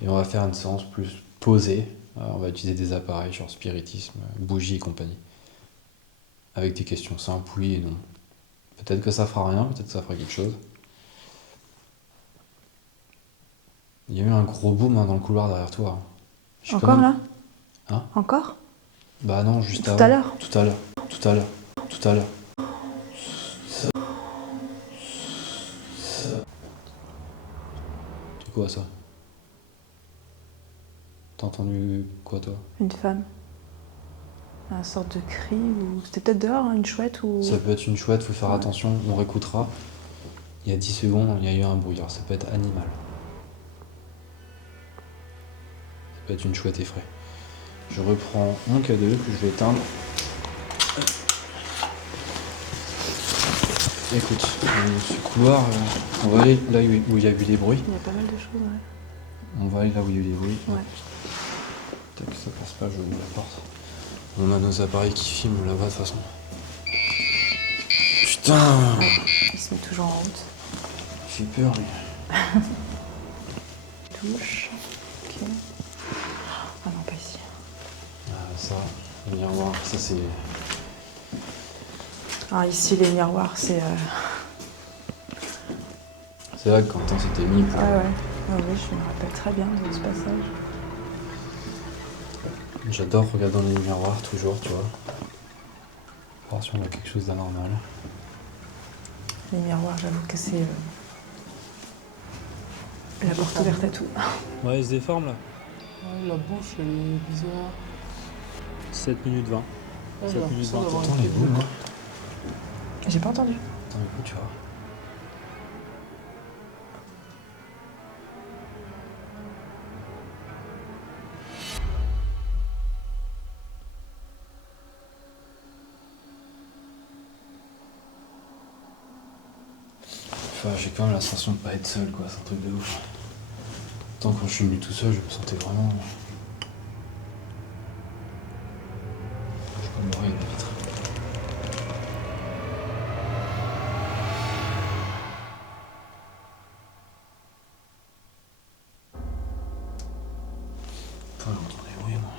Et on va faire une séance plus posée. On va utiliser des appareils genre spiritisme, bougies et compagnie. Avec des questions simples, oui et non. Peut-être que ça fera rien, peut-être que ça fera quelque chose. Il y a eu un gros boom hein, dans le couloir derrière toi. Encore là? Hein? Encore? Bah non, juste avant. Tout à l'heure? Tout à l'heure. Tout à l'heure. Tout à l'heure. C'est quoi ça? T'as entendu quoi toi? Une femme. Un sorte de cri ou... C'était peut-être dehors, hein, une chouette ou... Ça peut être une chouette, faut faire Ouais. attention, on réécoutera. Il y a 10 secondes, il y a eu un bruit, alors ça peut être animal. Ça peut être une chouette effraie. Je reprends mon K2 que je vais éteindre. Écoute, ce couloir, on va aller là où il y a eu des bruits. Il y a pas mal de choses, ouais. On va aller là où il y a eu des bruits. Ouais. Tac, ça passe pas, je ouvre la porte. On a nos appareils qui filment là-bas de toute façon. Putain! Ouais, il se met toujours en route. J'ai peur, lui. Touche. Ok. Ah non, pas ici. Ah, ça, le miroir, ça c'est. Ah, ici, les miroirs, c'est... C'est là que Quentin s'était mis pour. Ouais, ouais. Ah oui, je me rappelle très bien de ce passage. J'adore regarder dans les miroirs, toujours, tu vois. Voir si on a quelque chose d'anormal. Les miroirs, j'avoue que c'est... La porte ouverte à tout. Ouais, il se déforme là. Ouais, la bouche, elle est bizarre. 7 minutes 20. Ouais, 7 j'ai minutes l'impression 20. d'avoir T'entends été les boules, moi? J'ai pas entendu. Attends, écoute, tu vois. Enfin, j'ai quand même la sensation de pas être seul, quoi. C'est un truc de ouf. Tant quand je suis venu tout seul, je me sentais vraiment. Je peux mourir une vitre. Putain, j'entends des bruits, moi.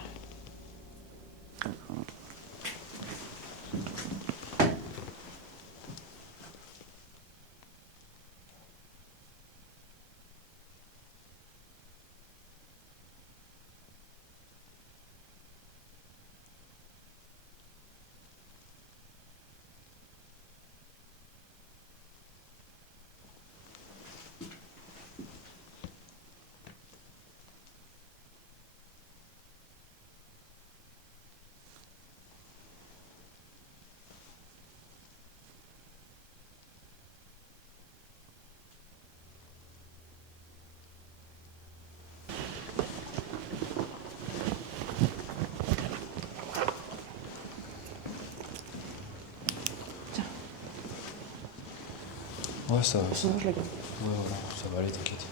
Ouais, ça va. Sinon, je la garde. Ouais, voilà, ça va aller, t'inquiète.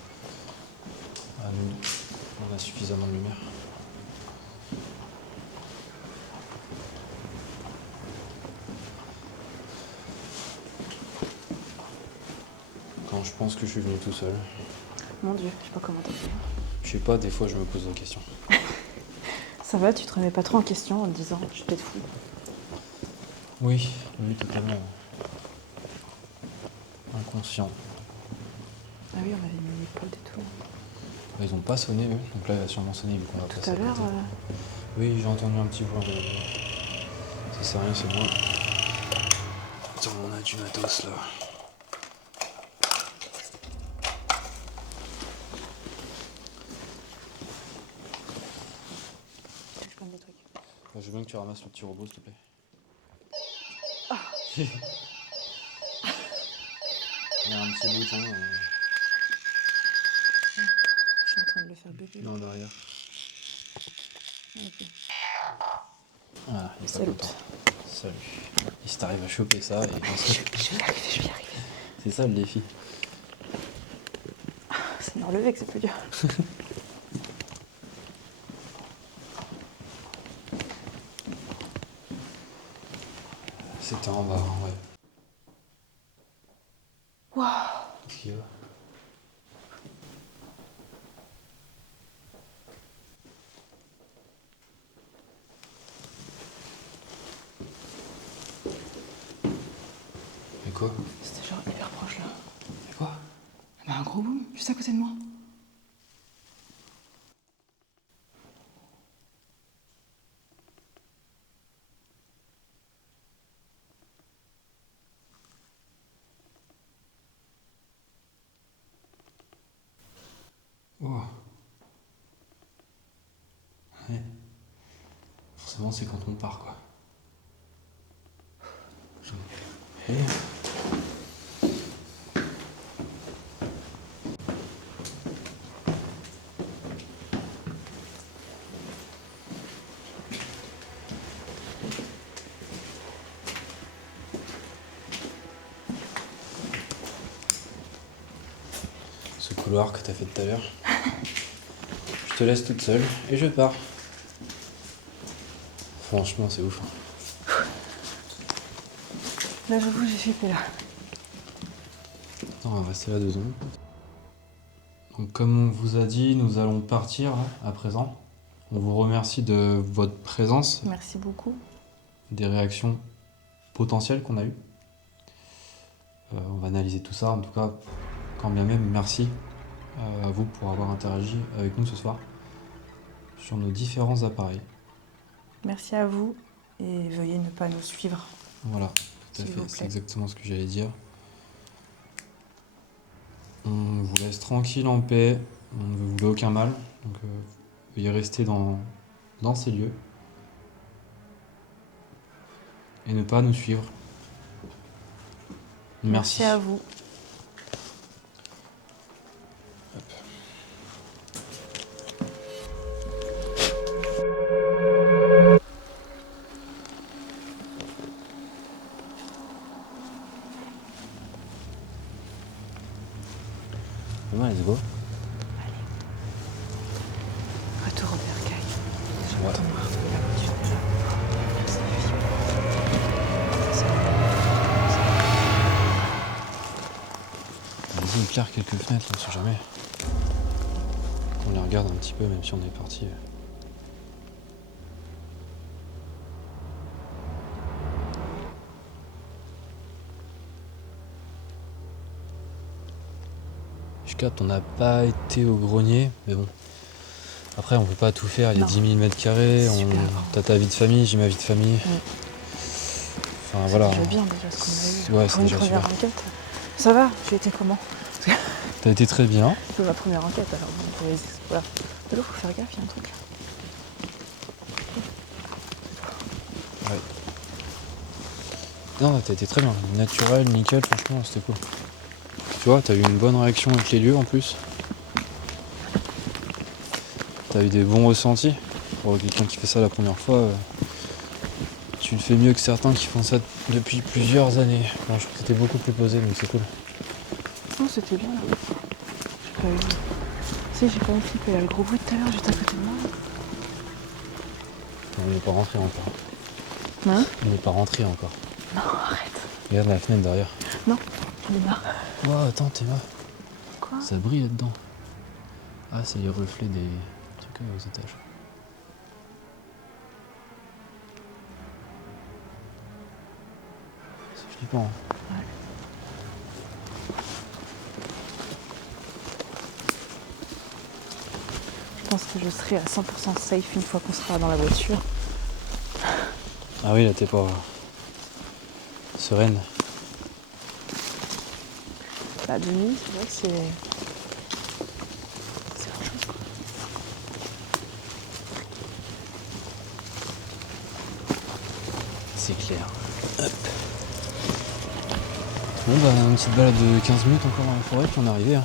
Ah, nous, on a suffisamment de lumière. Quand je pense que je suis venu tout seul, Mon Dieu, je sais pas comment t'as fait. je sais pas, des fois je me pose des questions. Ça va, tu te remets pas trop en question en te disant je suis peut-être fou. Oui, oui, totalement. Inconscient. Ah oui, on avait mis les potes et tout. Ils ont pas sonné eux, donc là il va sûrement sonner vu qu'on va Tout passer à l'heure, côté. Oui, j'ai entendu un petit bruit. Ça sert à rien, c'est moi. Attends, on a du matos là. je prends des trucs. Je veux bien que tu ramasses le petit robot s'il te plaît. Il y a un petit bouton. Je suis en train de le faire bébé. Non, derrière. Ok. Voilà, il est pas Salut. content. Salut. Et si t'arrives à choper ça, et Je vais y arriver. c'est ça le défi. C'est me relever que c'est plus dur. C'était en bas, ouais. Waouh. Qu'est-ce qu'il y a? Mais quoi? C'était genre hyper proche là. Mais quoi? Bah un gros boom, juste à côté de moi. Oh. Ouais. Forcément, c'est quand on part, quoi. Hey. Ce couloir que t'as fait tout à l'heure. Je te laisse toute seule et je pars. Franchement, c'est ouf. Là j'avoue j'ai flippé là. Attends, on va rester là 2 secondes. Donc comme on vous a dit, nous allons partir là, à présent. On vous remercie de votre présence, Merci beaucoup. des réactions potentielles qu'on a eues. On va analyser tout ça. En tout cas, quand bien même, merci à vous pour avoir interagi avec nous ce soir sur nos différents appareils. Merci à vous et veuillez ne pas nous suivre. Voilà, tout à S'il fait, vous c'est plaît. exactement ce que j'allais dire. On vous laisse tranquille en paix, on ne vous voulait aucun mal, donc veuillez rester dans ces lieux et ne pas nous suivre. Merci à vous. Bon, let's go. Retour au bercail. Ouais. Attends-moi, la voiture déjà. Vas-y, éclaire quelques fenêtres, on sait jamais. Qu'on les regarde un petit peu, même si on est parti. Je capte, on n'a pas été au grenier, mais bon. Après, on peut pas tout faire, il y a Non. 10 000 mètres carrés, Super. t'as ta vie de famille, j'ai ma vie de famille. Enfin voilà. C'est déjà bien déjà ce qu'on a eu. Ouais, Pour c'est une déjà première super. enquête. Ça va, j'ai été comment? T'as été très bien. C'est ma première enquête alors bon, pour les... Voilà. De l'eau, faut faire gaffe, il y a un truc là. Ouais. Non, t'as été très bien. Naturel, nickel, franchement, c'était cool. Tu vois, t'as eu une bonne réaction avec les lieux en plus. T'as eu des bons ressentis. Pour quelqu'un qui fait ça la première fois, tu le fais mieux que certains qui font ça depuis plusieurs années. Bon, je trouve que t'étais beaucoup plus posé, donc c'est cool. Non, c'était bien là. J'ai pas eu. Si, j'ai pas eu flippé. Il y a le gros bruit de tout à l'heure juste à côté de moi. On n'est pas rentré encore. Hein? On n'est pas rentré encore. Non, arrête. Regarde la fenêtre derrière. Non, on est là. Oh, attends, t'es là. Quoi? Ça brille là-dedans. Ah, c'est les reflets des trucs aux étages. C'est flippant. Hein. Ouais. pense que je serai à 100% safe une fois qu'on sera dans la voiture. Ah oui, là t'es pas sereine. Bah, de nuit, c'est vrai que c'est autre chose, quoi. C'est clair. Hop. Bon bah une petite balade de 15 minutes encore dans la forêt puis on est arrivé. Hein.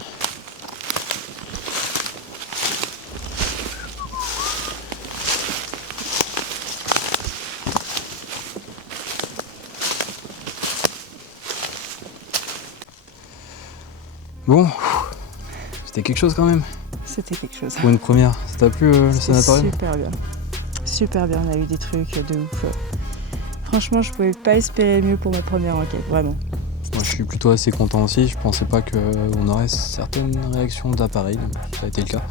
Bon, c'était quelque chose quand même. C'était quelque chose. Pour une première, ça t'a plu le C'était sanatorium? super bien. Super bien, on a eu des trucs de ouf. Franchement, je pouvais pas espérer mieux pour ma première enquête, vraiment. Moi je suis plutôt assez content aussi, je pensais pas qu'on aurait certaines réactions d'appareil, donc ça a été le cas.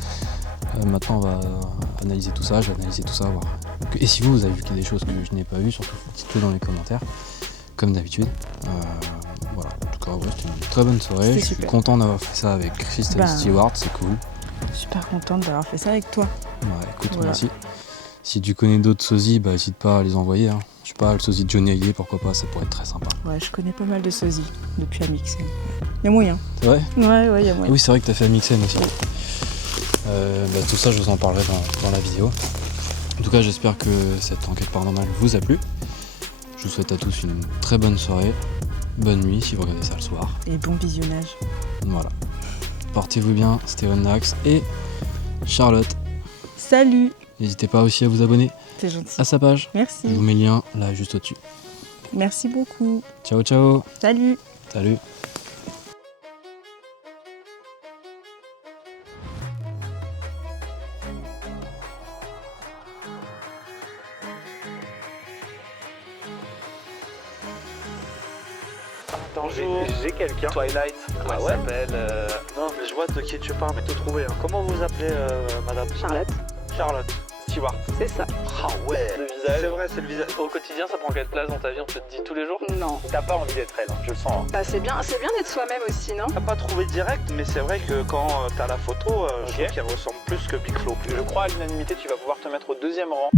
Maintenant on va analyser tout ça, je vais analyser tout ça, voir. Et si vous avez vu qu'il y a des choses que je n'ai pas vues, surtout dites-le dans les commentaires, comme d'habitude. Voilà, en tout cas ouais, c'était une très bonne soirée, je suis super. content d'avoir fait ça avec Kristen Stewart, c'est cool. Super contente d'avoir fait ça avec toi. Ouais, écoute, Voilà. merci. Si tu connais d'autres sosies, bah n'hésite pas à les envoyer. Hein. Je sais pas, le sosie de Johnny Hallyday, pourquoi pas, ça pourrait être très sympa. Ouais, je connais pas mal de sosies depuis Amixen. Y a moyen. C'est vrai? Ouais, y a moyen. Oui, c'est vrai que t'as fait Amixen aussi. Tout ça, je vous en parlerai dans la vidéo. En tout cas, j'espère que cette enquête paranormale vous a plu. Je vous souhaite à tous une très bonne soirée, bonne nuit si vous regardez ça le soir. Et bon visionnage. Voilà. Portez-vous bien, c'était Rednax et Charlotte. Salut! N'hésitez pas aussi à vous abonner T'es gentil. à sa page. Merci. Je vous mets le lien là juste au-dessus. Merci beaucoup. Ciao, ciao. Salut! Salut. Bonjour, j'ai quelqu'un. Twilight. Comment elle s'appelle Non, mais je vois de qui tu parles, mais tout trouvé. Hein. Comment vous appelez, madame? Charlotte. Charlotte. Stewart. C'est ça. Ah ouais. Le visage. C'est vrai, c'est le visage. Au quotidien, ça prend quelle place dans ta vie? On te le dit tous les jours? Non. T'as pas envie d'être elle, hein, je le sens. Hein. Bah c'est bien d'être soi-même aussi, non? T'as pas trouvé direct, mais c'est vrai que quand t'as la photo, je trouve qu'elle ressemble plus que Big Flo. Je crois à l'unanimité, tu vas pouvoir te mettre au 2e rang.